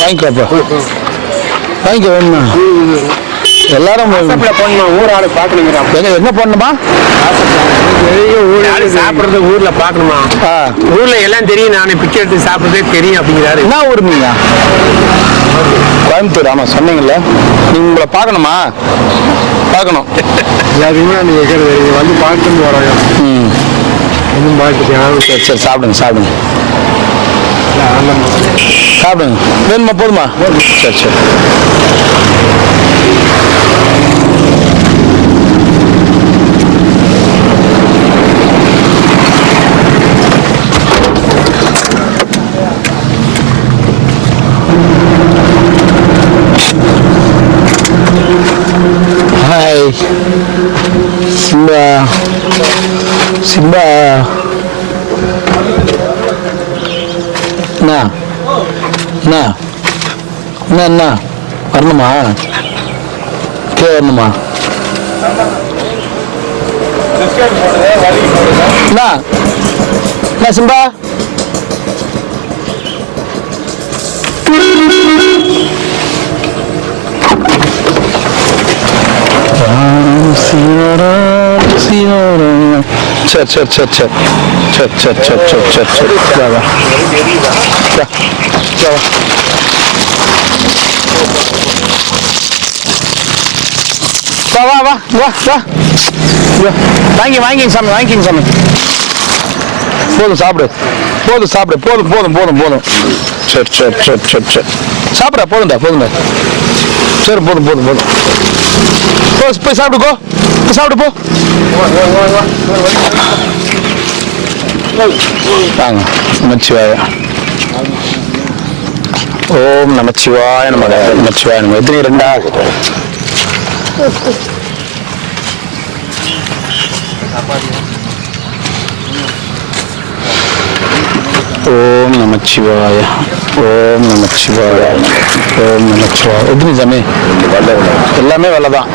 வாங்கிக்கோப்பா, வாங்கிக்க. வேணுமா? எல்லாரும் போடணும், ஊர் ஆளு பாக்கணுங்கிறான். என்ன பண்ணணுமா? சாப்பிடுறது ஊர்ல பாக்கணுமா? ஊர்ல எல்லாம் தெரியும், நானே பிச்சை எடுத்து சாப்பிடுறதே தெரியும் அப்படிங்கிறாரு. என்ன ஊர் நீங்க? கோயம்புத்தூர். ஆமா சொன்னீங்கல்ல. நீங்க உங்களை பார்க்கணுமா? பார்க்கணும். வந்து பார்த்துட்டு வராங்க. இன்னும் பார்த்துட்டு. சரி சரி, சாப்பிடுங்க சாப்பிடுங்க சாப்பிடுங்க. வேணுமா? போதுமா? சரி சரி. Hi Simba. சிம்பா என்ன என்ன என்ன என்ன வரணுமா? கே வரணுமா? என்ன என்ன சிம்பா? சரி சரி சரி சரி சரி சரி சரி சரி சரி சரி. வா வா வா வா. வா வா வா வா வா. வாங்கிங்க சாமி, வாங்கிங்க சாமி. போதும் சாப்பிடு, போதும் சாப்பிடு, போதும் போதும் போதும் போதும். சரி சரி சரி சரி சரி. சாப்பிட போதும்டா, போதும்டா. சரி போதும் போதும் போதும். போய் சாப்பிடு, போய் சாப்பிடு போ. வாங்க. நமச்சிவாய. ஓம் நமச்சிவாய நம. நமச்சிவாய நம. எத்தனை? 2. ஓம் நமச்சிவாய. ஓம் நமச்சிவாய. ஓம் நமச்சிவாய. எத்தனை சாமி? எல்லாமே வெள்ளை தான்.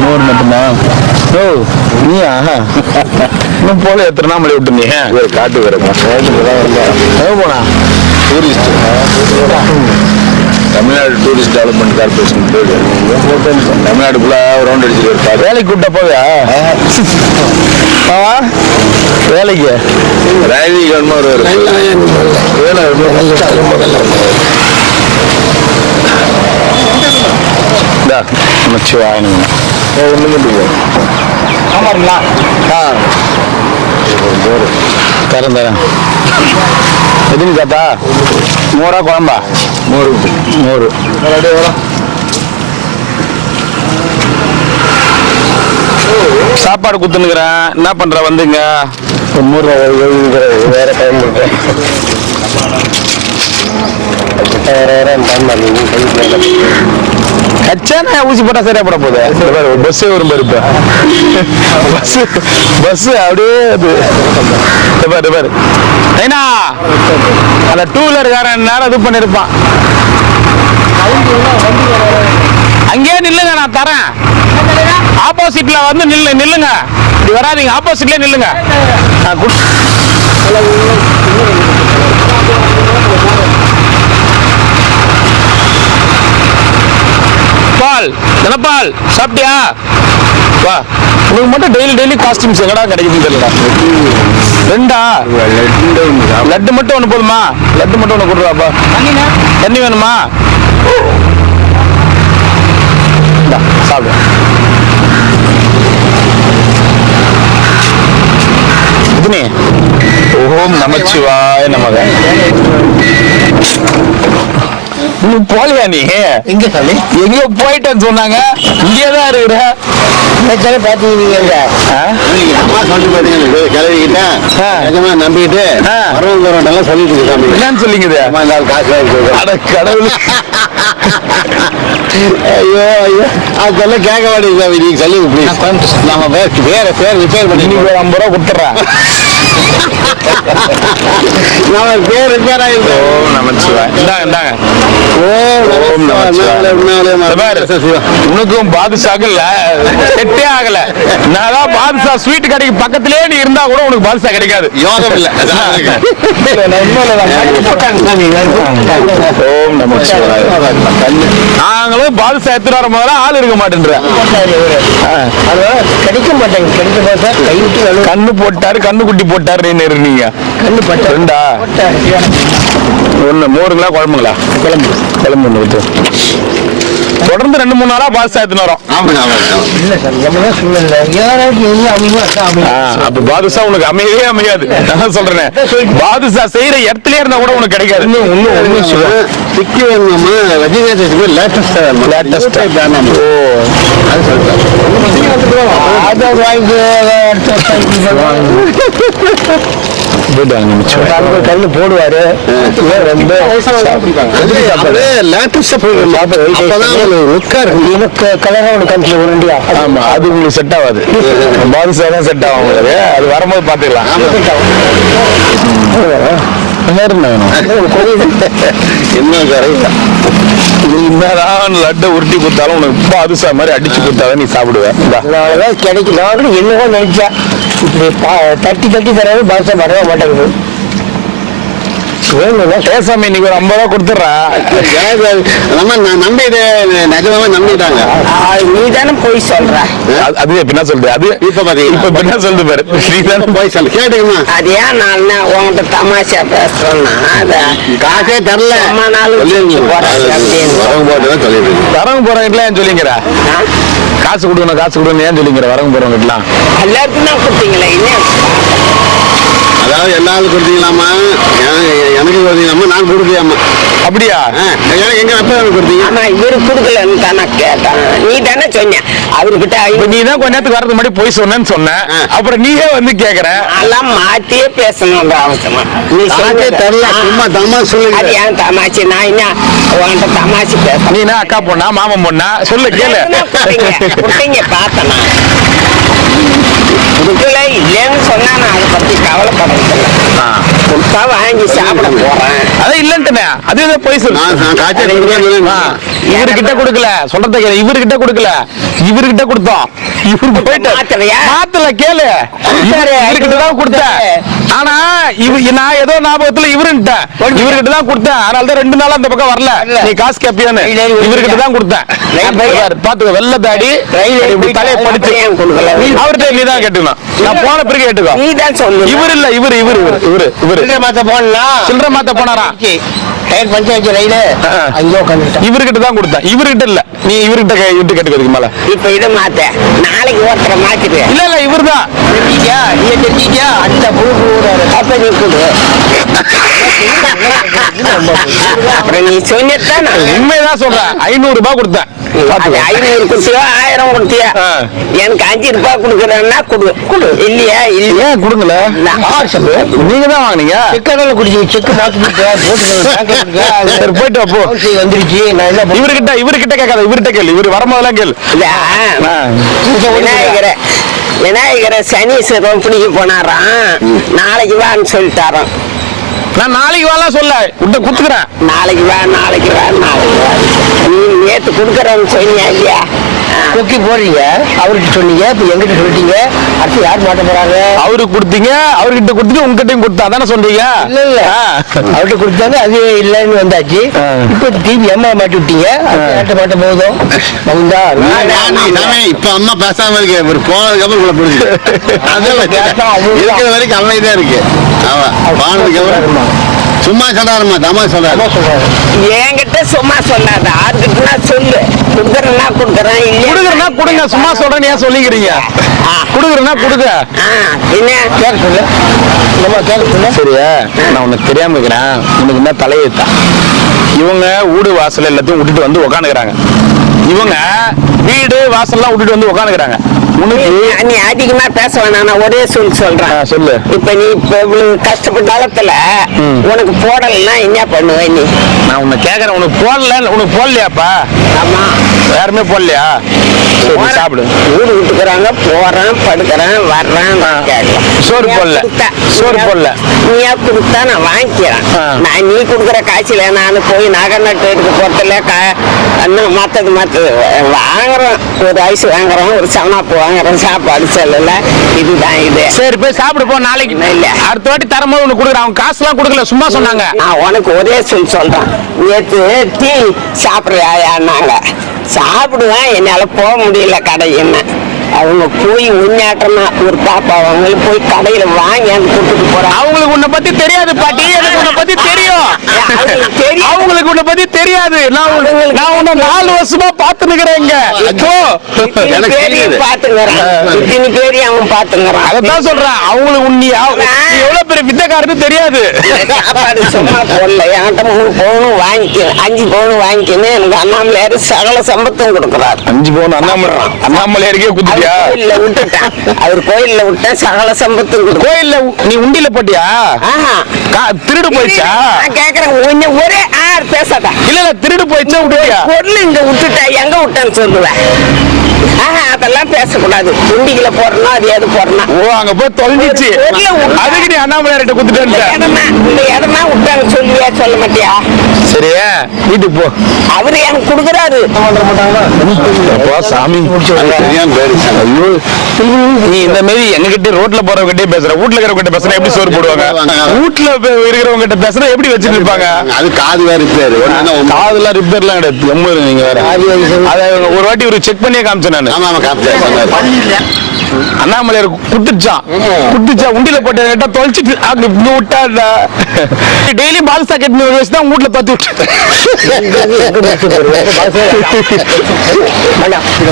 நூறு மட்டுமா? ஓ நீயா? இன்னும் போல திருவண்ணாமலை விட்டுருந்தீங்க. காட்டு போனா tourist. Tamil Nadu tourist development corporation Tamil Nadu ஃபுல்லா ரவுண்ட் அடிச்சுட்டு இருப்பாரு. வேலைக்கு கூப்பிட்ட போவியா? வேலைக்கு ரயில்வே நமச்சிவாயனுங்க. தரேன் தரேன். எதுன்னு கேட்டா? மோரா குழம்பா? மோர். சாப்பாடு குத்துனுக்குறேன். என்ன பண்ற? வந்துங்க. வேற டைம் வேற கச்சான ஊசி போட்டா சரியா போட போகுது. பஸ் வரும் பாரு இப்ப பஸ் அப்படியே அது பாரு ஏன்னா அந்த 2-வீலர்காரன் நேரம் இது பண்ணிருப்பான். அங்கேயே நில்லுங்க, நான் தரேன். ஆப்போசிட்ல வந்து நில்லுங்க, இப்படி வராதீங்க, ஆப்போசிட்ல நில்லுங்க. பால் தினப்பால் சாப்பிட்டியா? வா, உனக்கு மட்டும் டெய்லி காஸ்டியூம்ஸ் எங்கடா கிடைக்குதுன்னு தெரியலடா. 2 லட்டு மட்டும் ஒன்று போதுமா? லட்டு மட்டும் ஒன்று கொடுறாப்பா. தண்ணி வேணுமா? சாப்பிடு. இதுனே ஓம் நமச்சிவாய நமக. நீ போலியா? நீ எங்க சாமி? எங்க போயிட்டேன்னு சொன்னாங்க, இங்கேதான் இருக்கிற. பாத்தீங்க அம்மா சொல்லிட்டு பாத்தீங்க கிளவிக்கிட்ட நிஜமா நம்பிக்கிட்டு வரவங்க சொல்லிட்டு இருக்கு சாமி. என்னன்னு சொல்லிங்குது? காசு கடவுள். ஐயோ அதெல்லாம் கேட்க மாட்டேங்குது சாமி. நீங்க சொல்லுங்க நம்ம பேர் ரிப்பேர் பண்ணி 50 ரூபா கொடுத்துட்றேன். நம்ம பேர் ரிப்பேர் ஆயிருக்கு. ஓம் நமச்சிவாய். இந்தாங்க. உனக்கும் பாதுஷாக்கு செட்டே ஆகல. நான் பாதுஷா ஸ்வீட் கடைக்கு பக்கத்திலே நீ இருந்தா கூட உனக்கு பாதுஷா கிடைக்காது. யோகம் இல்ல. ஓம் நமச்சிவாய். நாங்களும் பாதுஷா எடுத்துட்டு வர முதல்ல ஆள் இருக்க மாட்டேன்ற. கிடைக்க மாட்டேங்க. கிடைக்க கை விட்டு கண்ணு போட்டாரு, கண்ணு குட்டி போட்டாரு. நீங்க கண்ணு பட்ட 2 ஒண்ணு மோருங்களா குழம்புங்களா? குழம்பு ஒண்ணு தொடர்ந்து 2-3 நாளா பாதுஷா எடுத்துன்னு வரோம். இல்ல சார் அப்ப பாதுஷா உனக்கு அமையவே அமையாது. நான் சொல்றேன், பாதுஷா செய்யற இடத்துல இருந்தா கூட உனக்கு கிடைக்காது. சிக்கி வேணுமா? ரஜினிகாந்த் லேட்டஸ்ட் கல்லு போடுவாரு. ஆமா, அது உங்களுக்கு செட் ஆகாது. பாதுஷா தான் செட் ஆகும் உங்களுக்கு. அது வரும்போது பாத்துக்கலாம். என்னதான் லட்டை உருட்டி கொடுத்தாலும் உனக்கு பாதுஷா மாதிரி அடிச்சு கொடுத்தாதான் நீ சாப்பிடுவேன். கிடைக்கும். நான் என்னவோ நினைச்சேன், இப்படி தட்டி தராது பாதுஷா வரவே மாட்டேங்குது. பேசாம இன்னைக்கு ஒரு 50 ரூபா கொடுத்துட்றேன். நான் நம்பிட்டு நிஜமாவே நம்பிட்டாங்க. நீ தானே போய் சொல்ற. அது என்ன சொல்றது? அது இப்ப என்ன சொல்றது பாரு. நீ தானே போய் சொல்ல கேட்டுக்கமா. அது ஏன் நான் உங்ககிட்ட தமாஷா பேசுறேன்னா, காசே தரல வரவங்க போறவங்க ஏன் சொல்லிங்கிற? காசு கொடுக்கணும் ஏன் சொல்லிங்கிற? வரவங்க போறவங்க எல்லாருக்கும் தான் கொடுத்தீங்களா? அதாவது எல்லாரும் கொடுத்தீங்களாமா? எனக்கு கொடுத்தீங்களாமா? நான் கொடுக்கலாமா? அப்படியா? எங்க அப்பா கொடுத்தீங்க? ஆனா இவரு கொடுக்கலன்னு தானே கேட்டான். நீ தானே சொன்ன அவர்கிட்ட. நீ தான் கொஞ்ச நேரத்துக்கு வரது முன்னாடி போய் சொன்னேன்னு சொன்னேன். அப்புறம் நீயே வந்து கேக்குற. எல்லாம் மாத்தியே பேசணும் அவசியமா. நீ தெரியல, சும்மா தமாஷ் சொல்லுங்க. அது ஏன் தமாச்சு? நான் என்ன உன்கிட்ட தமாச்சு பேச? நீ என்ன அக்கா பொண்ணா மாமன் பொண்ணா? சொல்லு, கேளு. குட்டிங்க பார்த்தனா குடுக்கல இல்லைன்னு சொன்னா நான் அதை பத்தி கவலைப்படுறதில்ல. கொடுத்தா வாங்கி சாப்பிட போறேன். அதான் இல்லன்ட்டுனே. அது போய் சொல்லு. இவர்கிட்ட கொடுக்கல, சொல்றத கேளு. இவர்கிட்ட கொடுக்கல, இவர்கிட்ட கொடுத்தோம். இவரு போயிட்டு மாத்தல. கேளு, இவர்கிட்ட தான் கொடுத்தேன். ஆனா நான் ஏதோ ஞாபகத்துல இவர்கிட்ட தான் கொடுத்தேன். அதனாலதான் 2 நாளா அந்த பக்கம் வரல. நீ காசு கேப்பியான்னு இவர்கிட்ட தான் கொடுத்தேன். பாத்துக்க, வெள்ள தாடி தலையை படிச்சு அவர்கிட்ட நீ தான் கேட்டுக்கணும். நான் போன பிறகு கேட்டுக்கோ. இவர் இல்ல, இவரு சில்லறை மாத்த போனாரா? இவர்கிட்ட தான் கொடுத்தேன். இவர்கிட்ட இல்ல, நீ இவர்கிட்ட கேட்டுக்கிறதுக்கு மேல. இப்ப இதை மாத்த நாளைக்கு ஒருத்தரை மாத்திட்டு. இல்ல இவர்தான். அந்த அப்புறம் நீ சொன்னதான் நான் உண்மைதான் சொல்றேன். 500 ரூபாய் கொடுத்தேன். அது 500 கொடுத்தியா 1000 கொடுத்தியா? எனக்கு 5 ரூபாய் கொடுக்குறேன்னா கொடு. இல்லையா இல்லையா ஏன் கொடுங்கல? நீங்க தான் வாங்குனீங்க. செக்கடல குடிச்சு செக்கு சரி, போயிட்டு வா, போ. வந்துருச்சு. நான் என்ன இவர்கிட்ட கேட்காத, இவர்கிட்ட கேளு. இவரு வரும்போதெல்லாம் கேளு. விநாயகரை சனீஸ்வரன் பிடிக்க போனாராம். நாளைக்கு வான்னு சொல்லிட்டாராம். நான் நாளைக்கு வரலாம் சொல்ல குடுத்துக்கிறேன். நாளைக்கு வா நீ நேற்று கொடுக்குறேன்னு சொன்னியா இல்லையா? கொக்கி போடுறீங்க, அவர்கிட்ட சொன்னீங்க, இப்ப எங்கிட்ட சொல்லிட்டீங்க. அடுத்து யார் மாட்ட போறாங்க? அவருக்கு கொடுத்தீங்க, அவர்கிட்ட கொடுத்துட்டு உங்ககிட்டயும் கொடுத்தா தானே சொல்றீங்க? இல்ல அவர்கிட்ட கொடுத்தாங்க, அது இல்லைன்னு வந்தாச்சு. இப்ப டிவி அம்மா மாட்டி விட்டீங்க, மாட்ட போதும். இப்ப அம்மா பேசாம இருக்கு, ஒரு போனதுக்கு அப்புறம் உங்களை புரிஞ்சு இருக்கிற வரைக்கும் அமைதியா இருக்கு. ஆமா, போனதுக்கு அப்புறம் சும்மா சொல்றாருமா, தமா சொல்றாரு. என்கிட்ட சும்மா சொல்லாத, யாருக்கிட்டனா சொல்லு. கொடுக்குறேன்னா கொடுக்குறேன், கொடுக்குறேன்னா கொடுங்க. சும்மா சொல்றேன்னு ஏன் சொல்லிக்கிறீங்க? கொடுக்குறேன்னா கொடுங்க. என்ன கேட்க சொல்லு, நம்ம கேட்க சொல்லு. சரியா, நான் உனக்கு தெரியாம இருக்கிறேன். உனக்கு என்ன தலையெழுத்தா? இவங்க வீடு வாசல் எல்லாத்தையும் விட்டுட்டு வந்து உக்காந்துக்கிறாங்க. இவங்க வீடு வாசல்லாம் விட்டுட்டு வந்து உக்காந்துக்கிறாங்க. நீ அதிகமா பேச வேணாம், நான் ஒரே சொல்றேன். சொல்லு. இப்ப நீ இவ்வளவு கஷ்டப்பட்ட காலத்துல உனக்கு போடலைன்னா என்ன பண்ணுவ நீ? நான் உன்னை கேக்குறேன், உனக்கு போடலையாப்பா? ஆமா, யாருமே போடலையா? சரி, சாப்பிடு. வீடு விட்டுக்கிறாங்க, போறேன், படுக்கிறேன், வர்றேன், கேட்கலாம். சோறு போடல. நீயா கொடுத்தா நான் வாங்கிக்கிறேன். நான் நீ கொடுக்குற காய்ச்சல நான் போய் நகை நட்டு எடுக்க போறதில்ல. மத்தது வாங்குறோம், ஒரு ஐஸ் வாங்குறோம், ஒரு சவனாப்பு வாங்குறோம், சாப்பாடு செல்லல. இதுதான் இது. சரி, போய் சாப்பிடு போ. நாளைக்கு இல்ல, அடுத்த வாட்டி தரம்போது உனக்கு கொடுக்குறேன். அவங்க காசு எல்லாம் கொடுக்கல, சும்மா சொன்னாங்க. நான் உனக்கு ஒரே சொல்றேன். நேற்று டீ சாப்பிடுறாயான்னாங்க. சாப்பிடுவேன், என்னால போக முடியல கடை. என்ன அவங்க போய் உண்மையாட்டமா ஒரு பாப்பா அவங்களுக்கு போய் கடையில வாங்கி அந்த கொடுத்துட்டு போறாங்க. அவங்களுக்கு உன்னை பத்தி தெரியாது பாட்டி, எனக்கு உன்னை பத்தி தெரியும். அவங்களுக்கு உன்னை பத்தி தெரியாது. நான் உன்னை 4 வருஷமா பாத்து நிக்கிறேன். இத்தனை பேரையும் அவன் பாத்துங்கிறான். அதான் சொல்றேன், அவங்களுக்கு உன்னை எவ்வளவு பெரிய வித்தக்காரன்னு தெரியாது. சாப்பாடு சும்மா போடல, என்கிட்ட 3 பவுனும் வாங்கிக்கணும், 5 பவுனும் வாங்கிக்கணும். எனக்கு அண்ணாமலையாரு சகல சம்பத்தும் கொடுக்குறாரு. 5 பவுன் அண்ணாமலையாருக்கே குத்துட்டியா? கோயில்ல விட்டுட்டேன், அவர் கோயில்ல விட்டேன், சகல சம்பத்தும் கொடுக்கும். கோயில்ல நீ உண்டியில போட்டியா? திருடு போயிடுச்சா? நான் கேக்குறேன், ஒரே பேசாதா? இல்ல திருடு போயிடுச்சா விட்டுட்டியா? பொருள் இங்க விட்டுட்டா எங்க விட்டேன்னு சொல்லுவேன். அதெல்லாம் பேசக்கூடாது. உண்டிகளை போடணும், அது எது போடணும். ஓ, அங்க போய் தொலைஞ்சிச்சு. அதுக்கு நீ அண்ணாமலையார்கிட்ட குத்துட்டேன். இந்த இடமா விட்டாங்க சொல்லுவியா, சொல்ல மாட்டியா? சரியா, வீட்டுக்கு போ. அவரு எனக்கு கொடுக்குறாரு. சாமி, ஐயோ, நீ இந்த மாதிரி எங்ககிட்ட ரோட்ல போறவங்க பேசுற, வீட்டுல இருக்கிறவங்க பேசுற, எப்படி சோறு போடுவாங்க? வீட்டுல இருக்கிறவங்க கிட்ட பேசுற எப்படி வச்சுட்டு இருப்பாங்க? அது காது வேற ரிப்பேர். காதுலாம் ரிப்பேர்லாம் கிடையாது. நீங்க வேற ஒரு வாட்டி ஒரு செக் பண்ணியே காமிச்சேன் நான். அண்ணாமலையார் குத்துச்சா உண்டியில போட்ட கேட்டா தொலைச்சிட்டு அங்க விட்டா டெய்லி பால்சா கட்டி வச்சு தான் வீட்டுல பத்து விட்டு.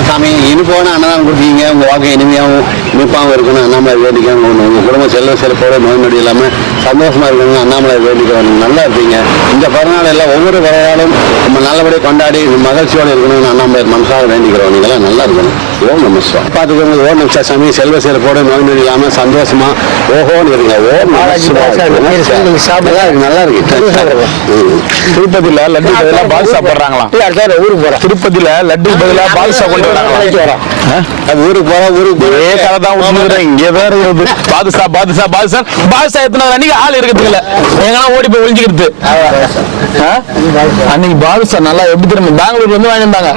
சாமி, இனிப்பான அன்னதானம் கொடுத்தீங்க. உங்க வாழ்க்கை இனிமையாகவும் இனிப்பாகவும் இருக்கணும். அண்ணாமலை வேண்டிக்க உங்க குடும்ப செல்வ செழிப்போட நோய் நொடி இல்லாம சந்தோஷமா இருக்கணும். அண்ணாமலை வேண்டிக்க நல்லா இருப்பீங்க. இந்த பிறநாள் எல்லாம் ஒவ்வொரு பிறநாளும் நம்ம நல்லபடியாக கொண்டாடி மகிழ்ச்சியோடு இருக்கணும்னு அண்ணாமலை மனசாக வேண்டிக்கிறோம். நீங்களாம் நல்லா இருக்கணும். ஓம் நம சிவாய. பார்த்துக்கோங்க. ஓம் நம சாமி, செல்வ செழிப்போட நோய் நொடி இல்லாம சந்தோஷமா ஓஹோன்னு இருங்க. ஓம் நம சிவாய. நல்லா இருக்கு. திருப்பதியில லட்டு பதிலா பால்சா போடுறாங்களா? ஊருக்கு போறேன். திருப்பதியில லட்டு பதிலா பால்சா கொண்டு வராங்களா? அது ஊருக்கு போற ஊருக்கு கதை தான் உண்மைதான். இங்கே வேற பாதுசா எத்தனை அன்னைக்கு ஆள் இருக்கிறது இல்ல, எங்கன்னா ஓடி போய் ஒழிஞ்சுக்கிறது. அன்னைக்கு பாதுசா நல்லா எப்படி திரும்ப பெங்களூர்ல இருந்து வாங்கி வந்தாங்க.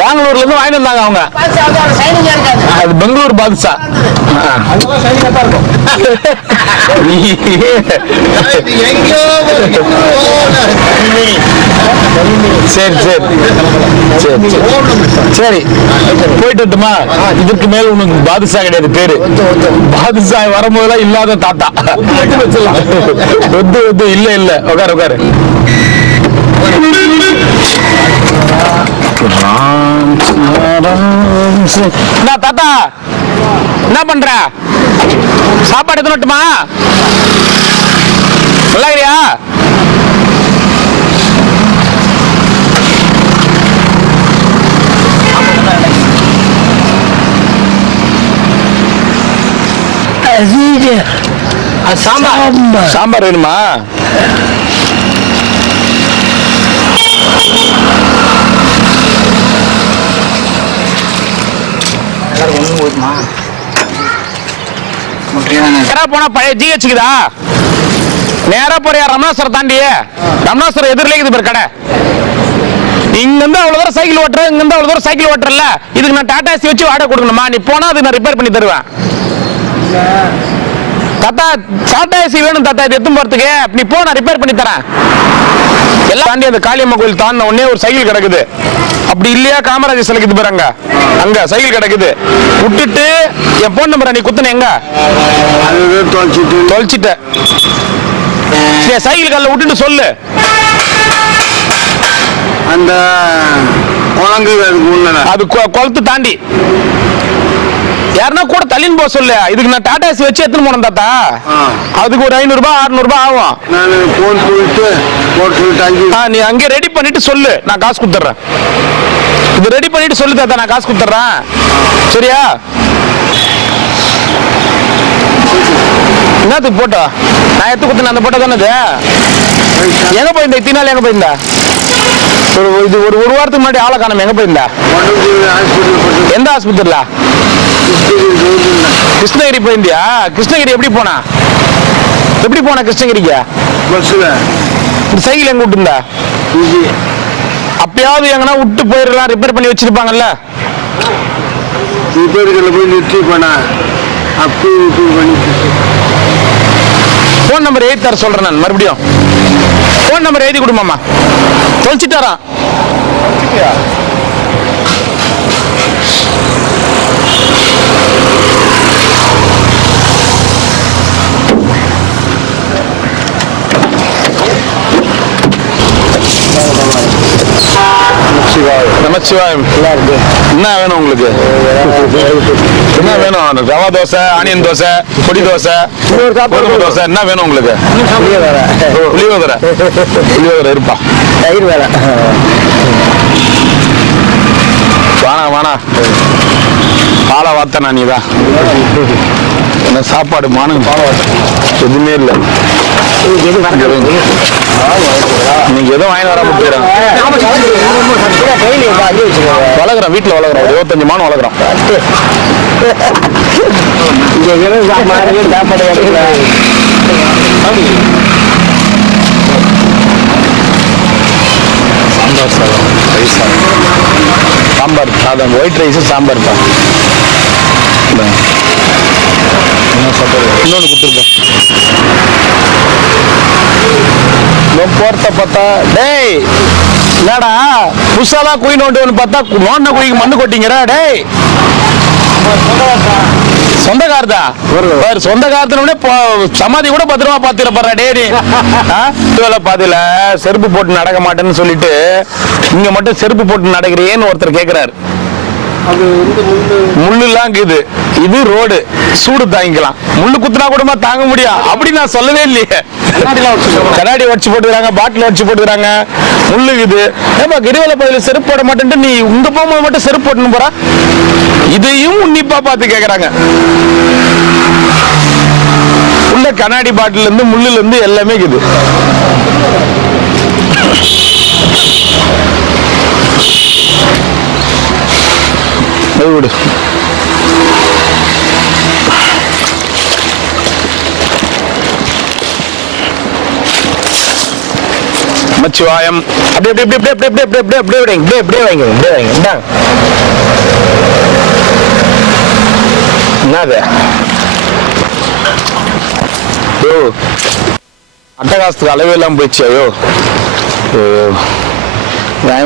பெங்களூர்ல இருந்து வாங்கி வந்தாங்க அவங்க. அது பெங்களூர் பாதுசா. சரி சரி சரி சரி, போயிட்டு வரட்டுமா? இதுக்கு மேல உனக்கு பாதுஷா கிடையாது பேரு. பாதுஷா வரும்போதெல்லாம் இல்லாத தாத்தா. இல்ல இல்ல, உட்காரு உட்காரு. தாத்தா என்ன பண்ற? சாப்பாடு எடுத்துட்டுமா? நல்லா இருக்கியா? சாம்பார் வேணுமா? போனா பழைய ஜிஹெச்சுக்குதா? நேரா போறியா ரமணாசுரம் தாண்டி? ரமணாசுரம் எதிரிலே இருக்குது பேர் கடை. இங்க இருந்து அவ்வளவு தூரம் சைக்கிள் ஓட்டுற, இங்க இருந்து அவ்வளவு தூரம் சைக்கிள் ஓட்டுறல, இதுக்கு நான் டாடா ஏசி வச்சு வாடகை கொடுக்கணுமா? நீ போனா அது நான் ரிப்பேர் பண்ணி தருவேன். தாத்தா டாடா ஏசி வேணும் தாத்தா, இது எடுத்து போறதுக்கு. நீ போ, நான் ரிப்பேர் பண்ணி தரேன். எல்லாம் தாண்டி அந்த காளியம்மா கோயில் தாண்டின உடனே ஒரு சைக்கிள் கிடக்குது. அப்படி இல்லையா காமராஜர் சிலைக்கு பாருங்க, அங்க சைக்கிள் கிடக்குது. விட்டுட்டு என் போன் நம்பரை நீ குத்துன எங்க தொலைச்சிட்ட. சைக்கிள் காலில் விட்டுட்டு சொல்லு. அந்த அது குளத்து தாண்டி யாருன்னா கூட தள்ளின்னு போக சொல்லு. இதுக்கு நான் டாடா ஏசி வச்சு எடுத்துன்னு போனேன் தாத்தா. அதுக்கு ஒரு 500 ரூபாய் 600 ரூபாய் ஆகும். நீ அங்கே ரெடி பண்ணிட்டு சொல்லு, நான் காசு கொடுத்துட்றேன். இது ரெடி பண்ணிட்டு சொல்லு தாத்தா, நான் காசு கொடுத்துட்றேன். சரியா? என்னத்துக்கு போட்டோ? நான் எடுத்து கொடுத்தேன் அந்த போட்டோ தானே. எங்க போயிருந்த இத்தனை நாள்? எங்க போயிருந்தா? இது ஒரு வாரத்துக்கு முன்னாடி ஆளை காணோம். எங்க போயிருந்தா? எந்த ஆஸ்பத்திரில? கிருஷ்ணகிரி போயிருந்தியா? கிருஷ்ணகிரி எப்படி போனா? எப்படி போனா கிருஷ்ணகிரிக்கு? இந்த சைக்கிள் எங்க விட்டுருந்தா? அப்பயாவது எங்கன்னா விட்டு போயிடலாம், ரிப்பேர் பண்ணி வச்சிருப்பாங்கல்ல. போய் நிறுத்தி போனா போன் நம்பர் எழுதி தர சொல்றேன் நான். மறுபடியும் போன் நம்பர் எழுதி கொடுமாமா. தொலைச்சிட்டாரா? நமச்சிவாயம். என்ன வேணும் உங்களுக்கு? என்ன வேணும்? ரவா தோசை, ஆனியன் தோசை, பொடி தோசை, கோதுமை தோசை, என்ன வேணும் உங்களுக்கு? புளியோதரை. புளியோதரை இருப்பா. தயிர் வேற வானா பாலை வாத்தனா நீதான். என்ன சாப்பாடு மானுங்க பாலை வாத்த எதுவுமே இல்லை. நீங்க எதுவும் வாங்கி வராம போயிடும். வளர்க்குறோம், வீட்டுல வளர்க்குறோம். 25 மானம் வளர்க்குறோம். சாம்பார் சாதம், ரைஸ் சாதம், சாம்பார் சாதம், ஒயிட் ரைஸ் சாம்பார் தான். இன்னொன்று கொடுத்துருக்கோம். போறத பார்த்தா டேய் என்னடா புதுசாலா குழி நோண்டுன்னு பார்த்தா நோண்ட குழிக்கு மண்ணு கொட்டிங்கிற. டேய் சொந்தக்காரதா? சொந்தக்காரத்தினே சமாதி கூட பத்திரமா பாத்துறப்பா. டேடி வேலை பாதியில செருப்பு போட்டு நடக்க மாட்டேன்னு சொல்லிட்டு இங்க மட்டும் செருப்பு போட்டு நடக்கிறேன்னு ஒருத்தர் கேக்குறாரு. முள்ளுலாம் இருக்குது. இது ரோடு, சூடு தாங்கிக்கலாம். முள்ளு குத்துனா கூடமா தாங்க முடியும். அப்படி நான் சொல்லவே இல்லையே. கண்ணாடி உடச்சு போட்டுக்கிறாங்க, பாட்டில் உடச்சு போட்டுக்கிறாங்க, முள்ளுக்குது. ஏப்பா கிரிவல பதில செருப்பு போட மாட்டேன்ட்டு நீ உங்க போகும்போது மட்டும் செருப்பு போட்டுன்னு போறா? இதையும் உன்னிப்பா பார்த்து கேக்குறாங்க. உள்ள கண்ணாடி பாட்டில இருந்து முள்ளுல இருந்து எல்லாமே இருக்குது. விடு நமச்சிவாயம். அப்படியே அப்படியே அப்படியே அப்படியே அப்படியே அப்படியே அப்படியே அப்படியே அப்படியே வாங்க அப்படியே வாங்க. என்னது அட்டகாசத்துக்கு அளவே இல்லாம போயிடுச்சு. ஐயோ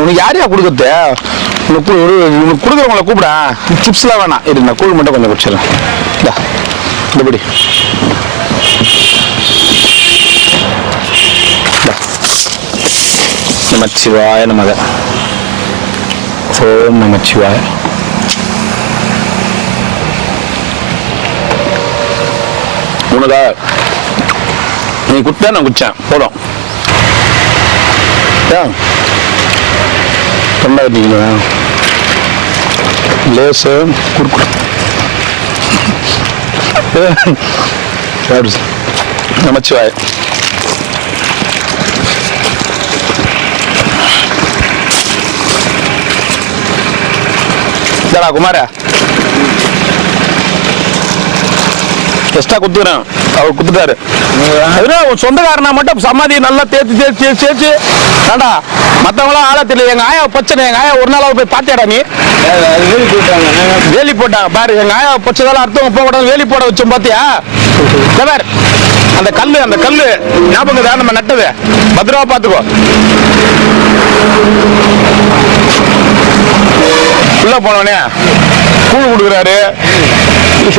உனக்கு யாரையா கொடுக்கறது? உனக்கு கொடுக்குறவங்களை கூப்பிட. சிப்ஸ்லாம் வேணாம், இது நான் கூழ் மட்டும் கொஞ்சம் குடிச்சிடறேன். இந்தபடி நமச்சிவாய நமக. ஓம் நமச்சிவாய. உனக்கா நீ குத்த நான் குச்சேன் போதும் தொண்டை கட்டிங்களா லேசு குறுக்கு நமச்சிவாய் குமார எக்ஸ்ட்ரா குத்துக்கிறேன் அவர் குத்துட்டாரு சொந்தக்காரனா மட்டும் சமாதி நல்லா தேய்ச்சி தாண்டா மத்தவங்களாம் ஆளா தெரியல எங்க ஆயா பச்சனை எங்க ஆயா ஒரு நாளாவது போய் பாத்தியாடா நீ வேலி போட்டாங்க பாரு எங்க ஆயா பச்சதால அர்த்தம் போக கூடாது வேலி போட வச்சோம் பாத்தியா பாரு அந்த கல்லு ஞாபகம் தான் நம்ம நட்டது பத்திரமா பாத்துக்கோ உள்ள போனோடனே கூழ் கொடுக்குறாரு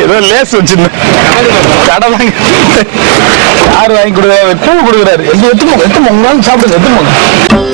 ஏதோ லேஸ் வச்சிருந்தேன் கடை வாங்கி யாரு வாங்கி கொடுக்குறாரு கூழ் கொடுக்குறாரு எத்து உங்களாலும் சாப்பிடுங்க எத்து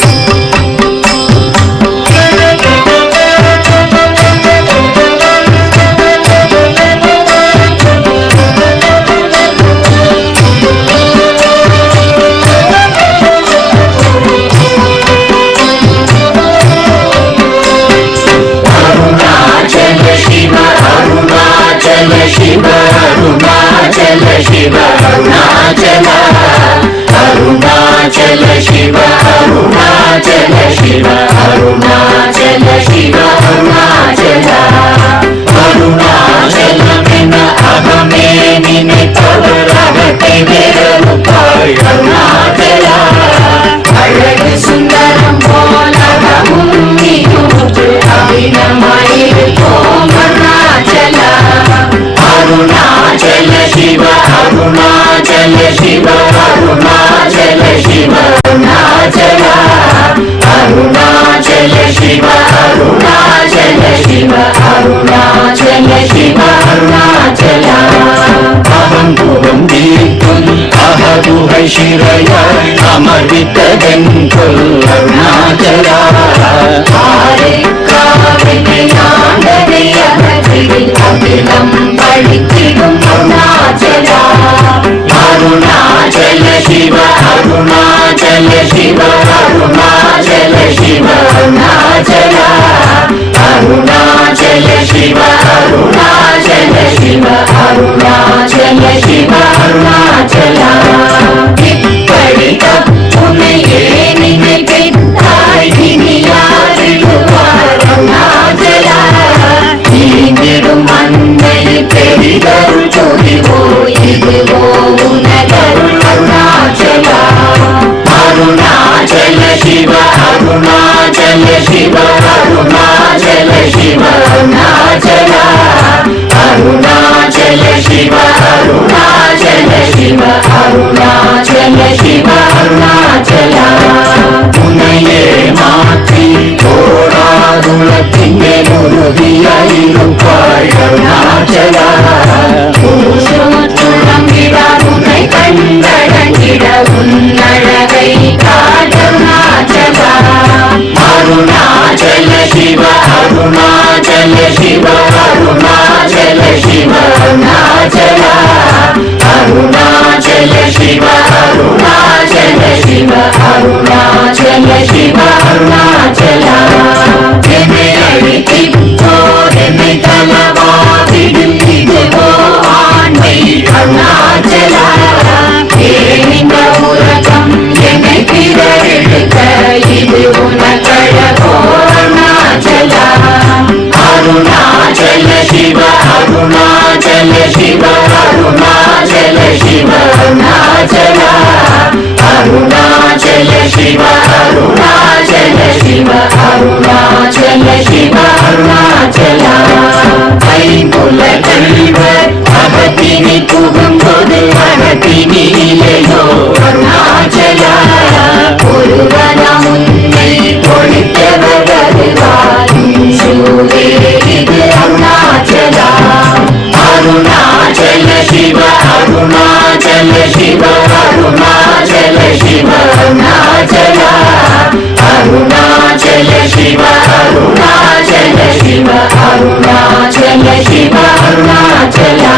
शिरय अमृतगंकुल अरुणाचला अखिलम पढ़ितिडुम अरुणाचला अरुणाचल शिव अरुणाचल शिव अरुणाचल शिव अरुणाचला अरुणाचल शिव अरुणाचल शिव अरुणाचल शिव अरुणाचला अरुणाचल शिव अरुणाचल शिव अरुणाचल शिव अरुणाचला अरुणाचल शिव अरुणाचल शिव अरुणाचल शिव अरुणाचला उन्नये माற்றி ஓடாதுலத்திங்கே முருகியாயிருப்பாய் அருணாச்சலா உன்னை கண்டடங்கிட உன்னழகை காட்டருணாச்சலா அருணாச்சல சிவ அருணாச்சல சிவ அருணாச்சல சிவ அருணாச்சலா அருணாச்சல சிவ அருணாச்சல சிவ அருணாச்சல சிவ அருணாச்சலா என்னை அழித்திப்போர் என்னை தலவாவிடும் இதுவோ ஆண்மை அருணாச்சலா ஏனிந்த உலகம் என்னை பிறரெடுக்க இது உனக்கழகோ அருணாச்சலா அருணாச்சல சிவ அருணாச்சல சிவ அருணாச்சல சிவ அருணாச்சலா அருணாச்சல சிவ அருணாச்சல சிவ அருணாச்சல சிவ அருணாச்சலா ஐம்புல கல்வர் அகத்தினி புகும்போது அகத்தினி இல்லையோ அருணாச்சலா ஒருவனம் உன்னை பொழித்தவர் வருவார் சூரே இது அருணாச்சலா அருணாச்சல சிவ அருணாச்சல சிவ அருணாச்சல சிவ அருணாச்சலா அருணாச்சல சிவ அருணாச்சல சிவ அருணாச்சல சிவ அருணாச்சலா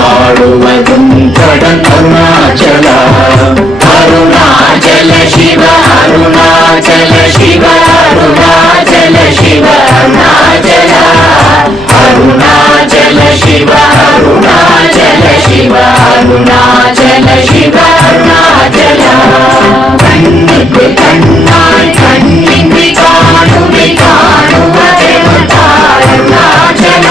ஆளுவதும் கடன் அருணாச்சல அருணாச்சல சிவ அருணாச்சல சிவ அருணாச்சல சிவ அருணாச்சல அருணாச்சல சிவ அருணாச்சல சிவ அருணாச்சல சிவ அருணாச்சல கண்ணுக்கு கண்ணாய் கண்ணின்றி காணுமை காணுவதெருணாச்சல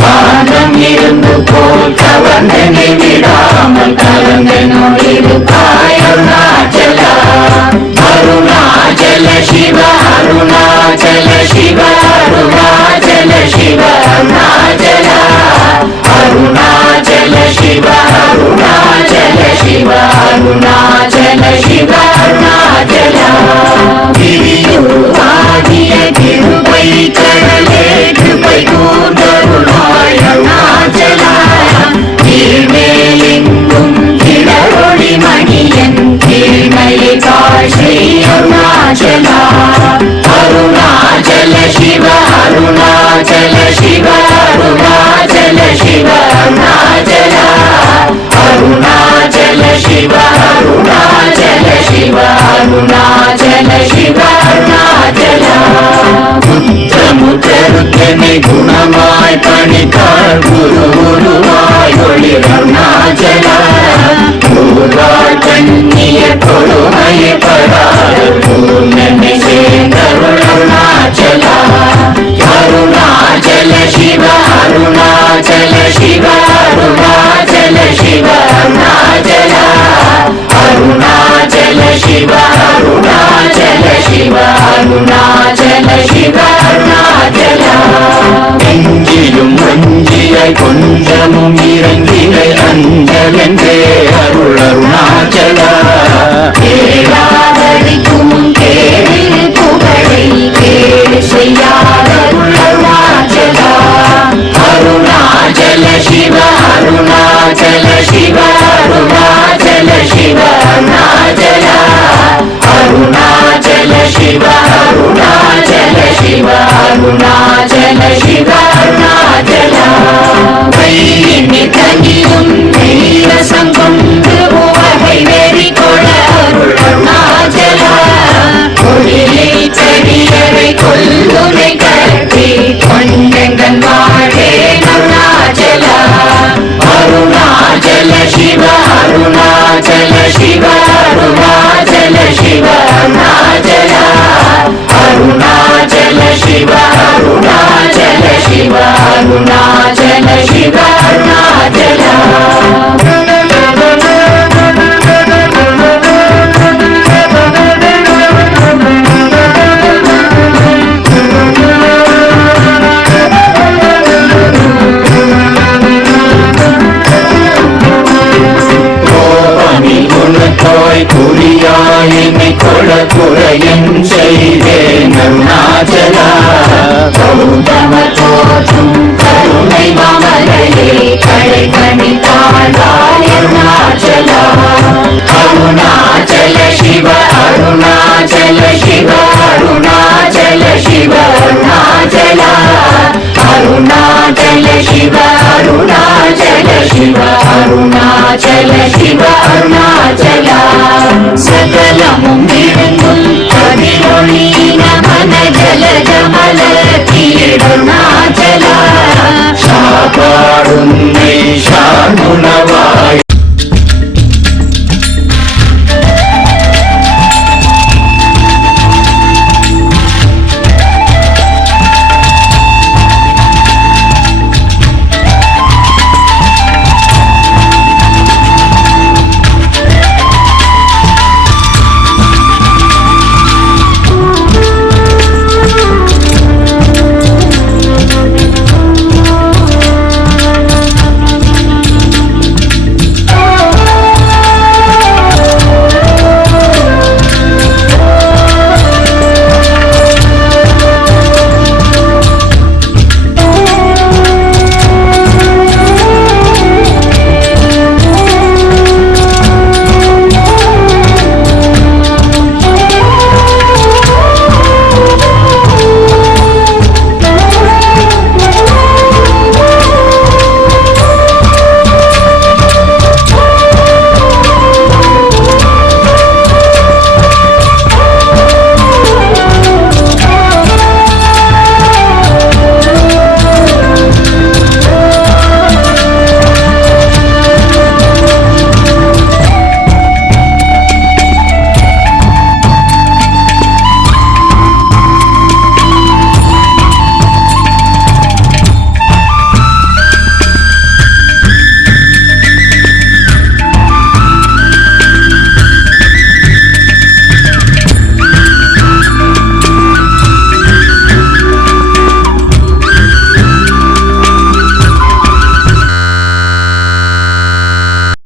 காலம் இருந்து போல் கவர்ந்தனை விடாமல் கலந்தனோடிருப்பாய் அருணாச்சல அருணாச்சல சிவ அருணாச்சல சிவ அருணாச்சல சிவ அருணாச்சல அருணாச்சல சிவ அருணாச்சல சிவ அருணாச்சல சிவ அருணாச்சல கிரியுருவாகிய கிருபை கடலே கிருபை கூர்ந்தருளாய் அருணாச்சல கீழ்மேலெங்கும் கிளரொளி மணியன் கீழ்மையை காட்சி அருணாச்சல அருணாச்சல சிவ அருணாச்சல சிவ அருணாச்சல சிவ அருணாச்சல அருணாச்சல சிவ அருணாச்சல சிவ அருணாச்சல சிவ அருணாச்சல முத்தமுத்தருத்தனை குணமாய் பணித்தாள் குருவாய் ஒளி அருணாச்சல குருவாய் கண்ணிய கொடுமையை படாத பூர்ணனை சேர்ந்தருள் அருணாச்சல அருணாச்சல சிவ அருணாச்சல சிவ அருணாச்சல சிவ அருணாச்சல அருணாச்சல சிவ அருணாச்சல சிவ அருணாச்சல சிவ அருணாச்சல எங்கிலும் வஞ்சியாய் கொஞ்சமும் இறங்கிலை அஞ்சலென்றே அருள் அருணாச்சல கேளாதடிக்கும் கேளிரு புகழை கேடு செய்யாத அருணாச்சல அருணாச்சல சிவ அருணாச்சல சிவ அருணாச்சல சிவ அருணாச்சல அருணாச்சல சிவ அருணாச்சல சிவ அருணாச்சல சிவ அருணாச்சல கையினி தங்கியும் நீரசம் கொண்டு உவகை வெறி கொள அருள் அருணாச்சல கொடியை செடியரை கொல்லுரை கட்டி கொண்டெங்கன் வாழே அருணாச்சல அருணாச்சல சிவ அருணாச்சல சிவ அருணாச்சல சிவ அருணாச்சல அருணாச்சல சிவ அருணாச்சல சிவ அருணாச்சல சிவ அருணாச்சல குறியாய் என்னை கொள குறையன் செய்தேன் அருணாச்சல கௌதம தோற்றும் கருணை மாமலையே கடை கணி தாழ்வாய் அருணாச்சல அருணாச்சல சிவ அருணாச்சல சிவ அருணாச்சல சிவ அருணாச்சல அருணாச்சல சிவ அருணாச்சல சிவ அருணாச்சல சிவ அருணாச்சல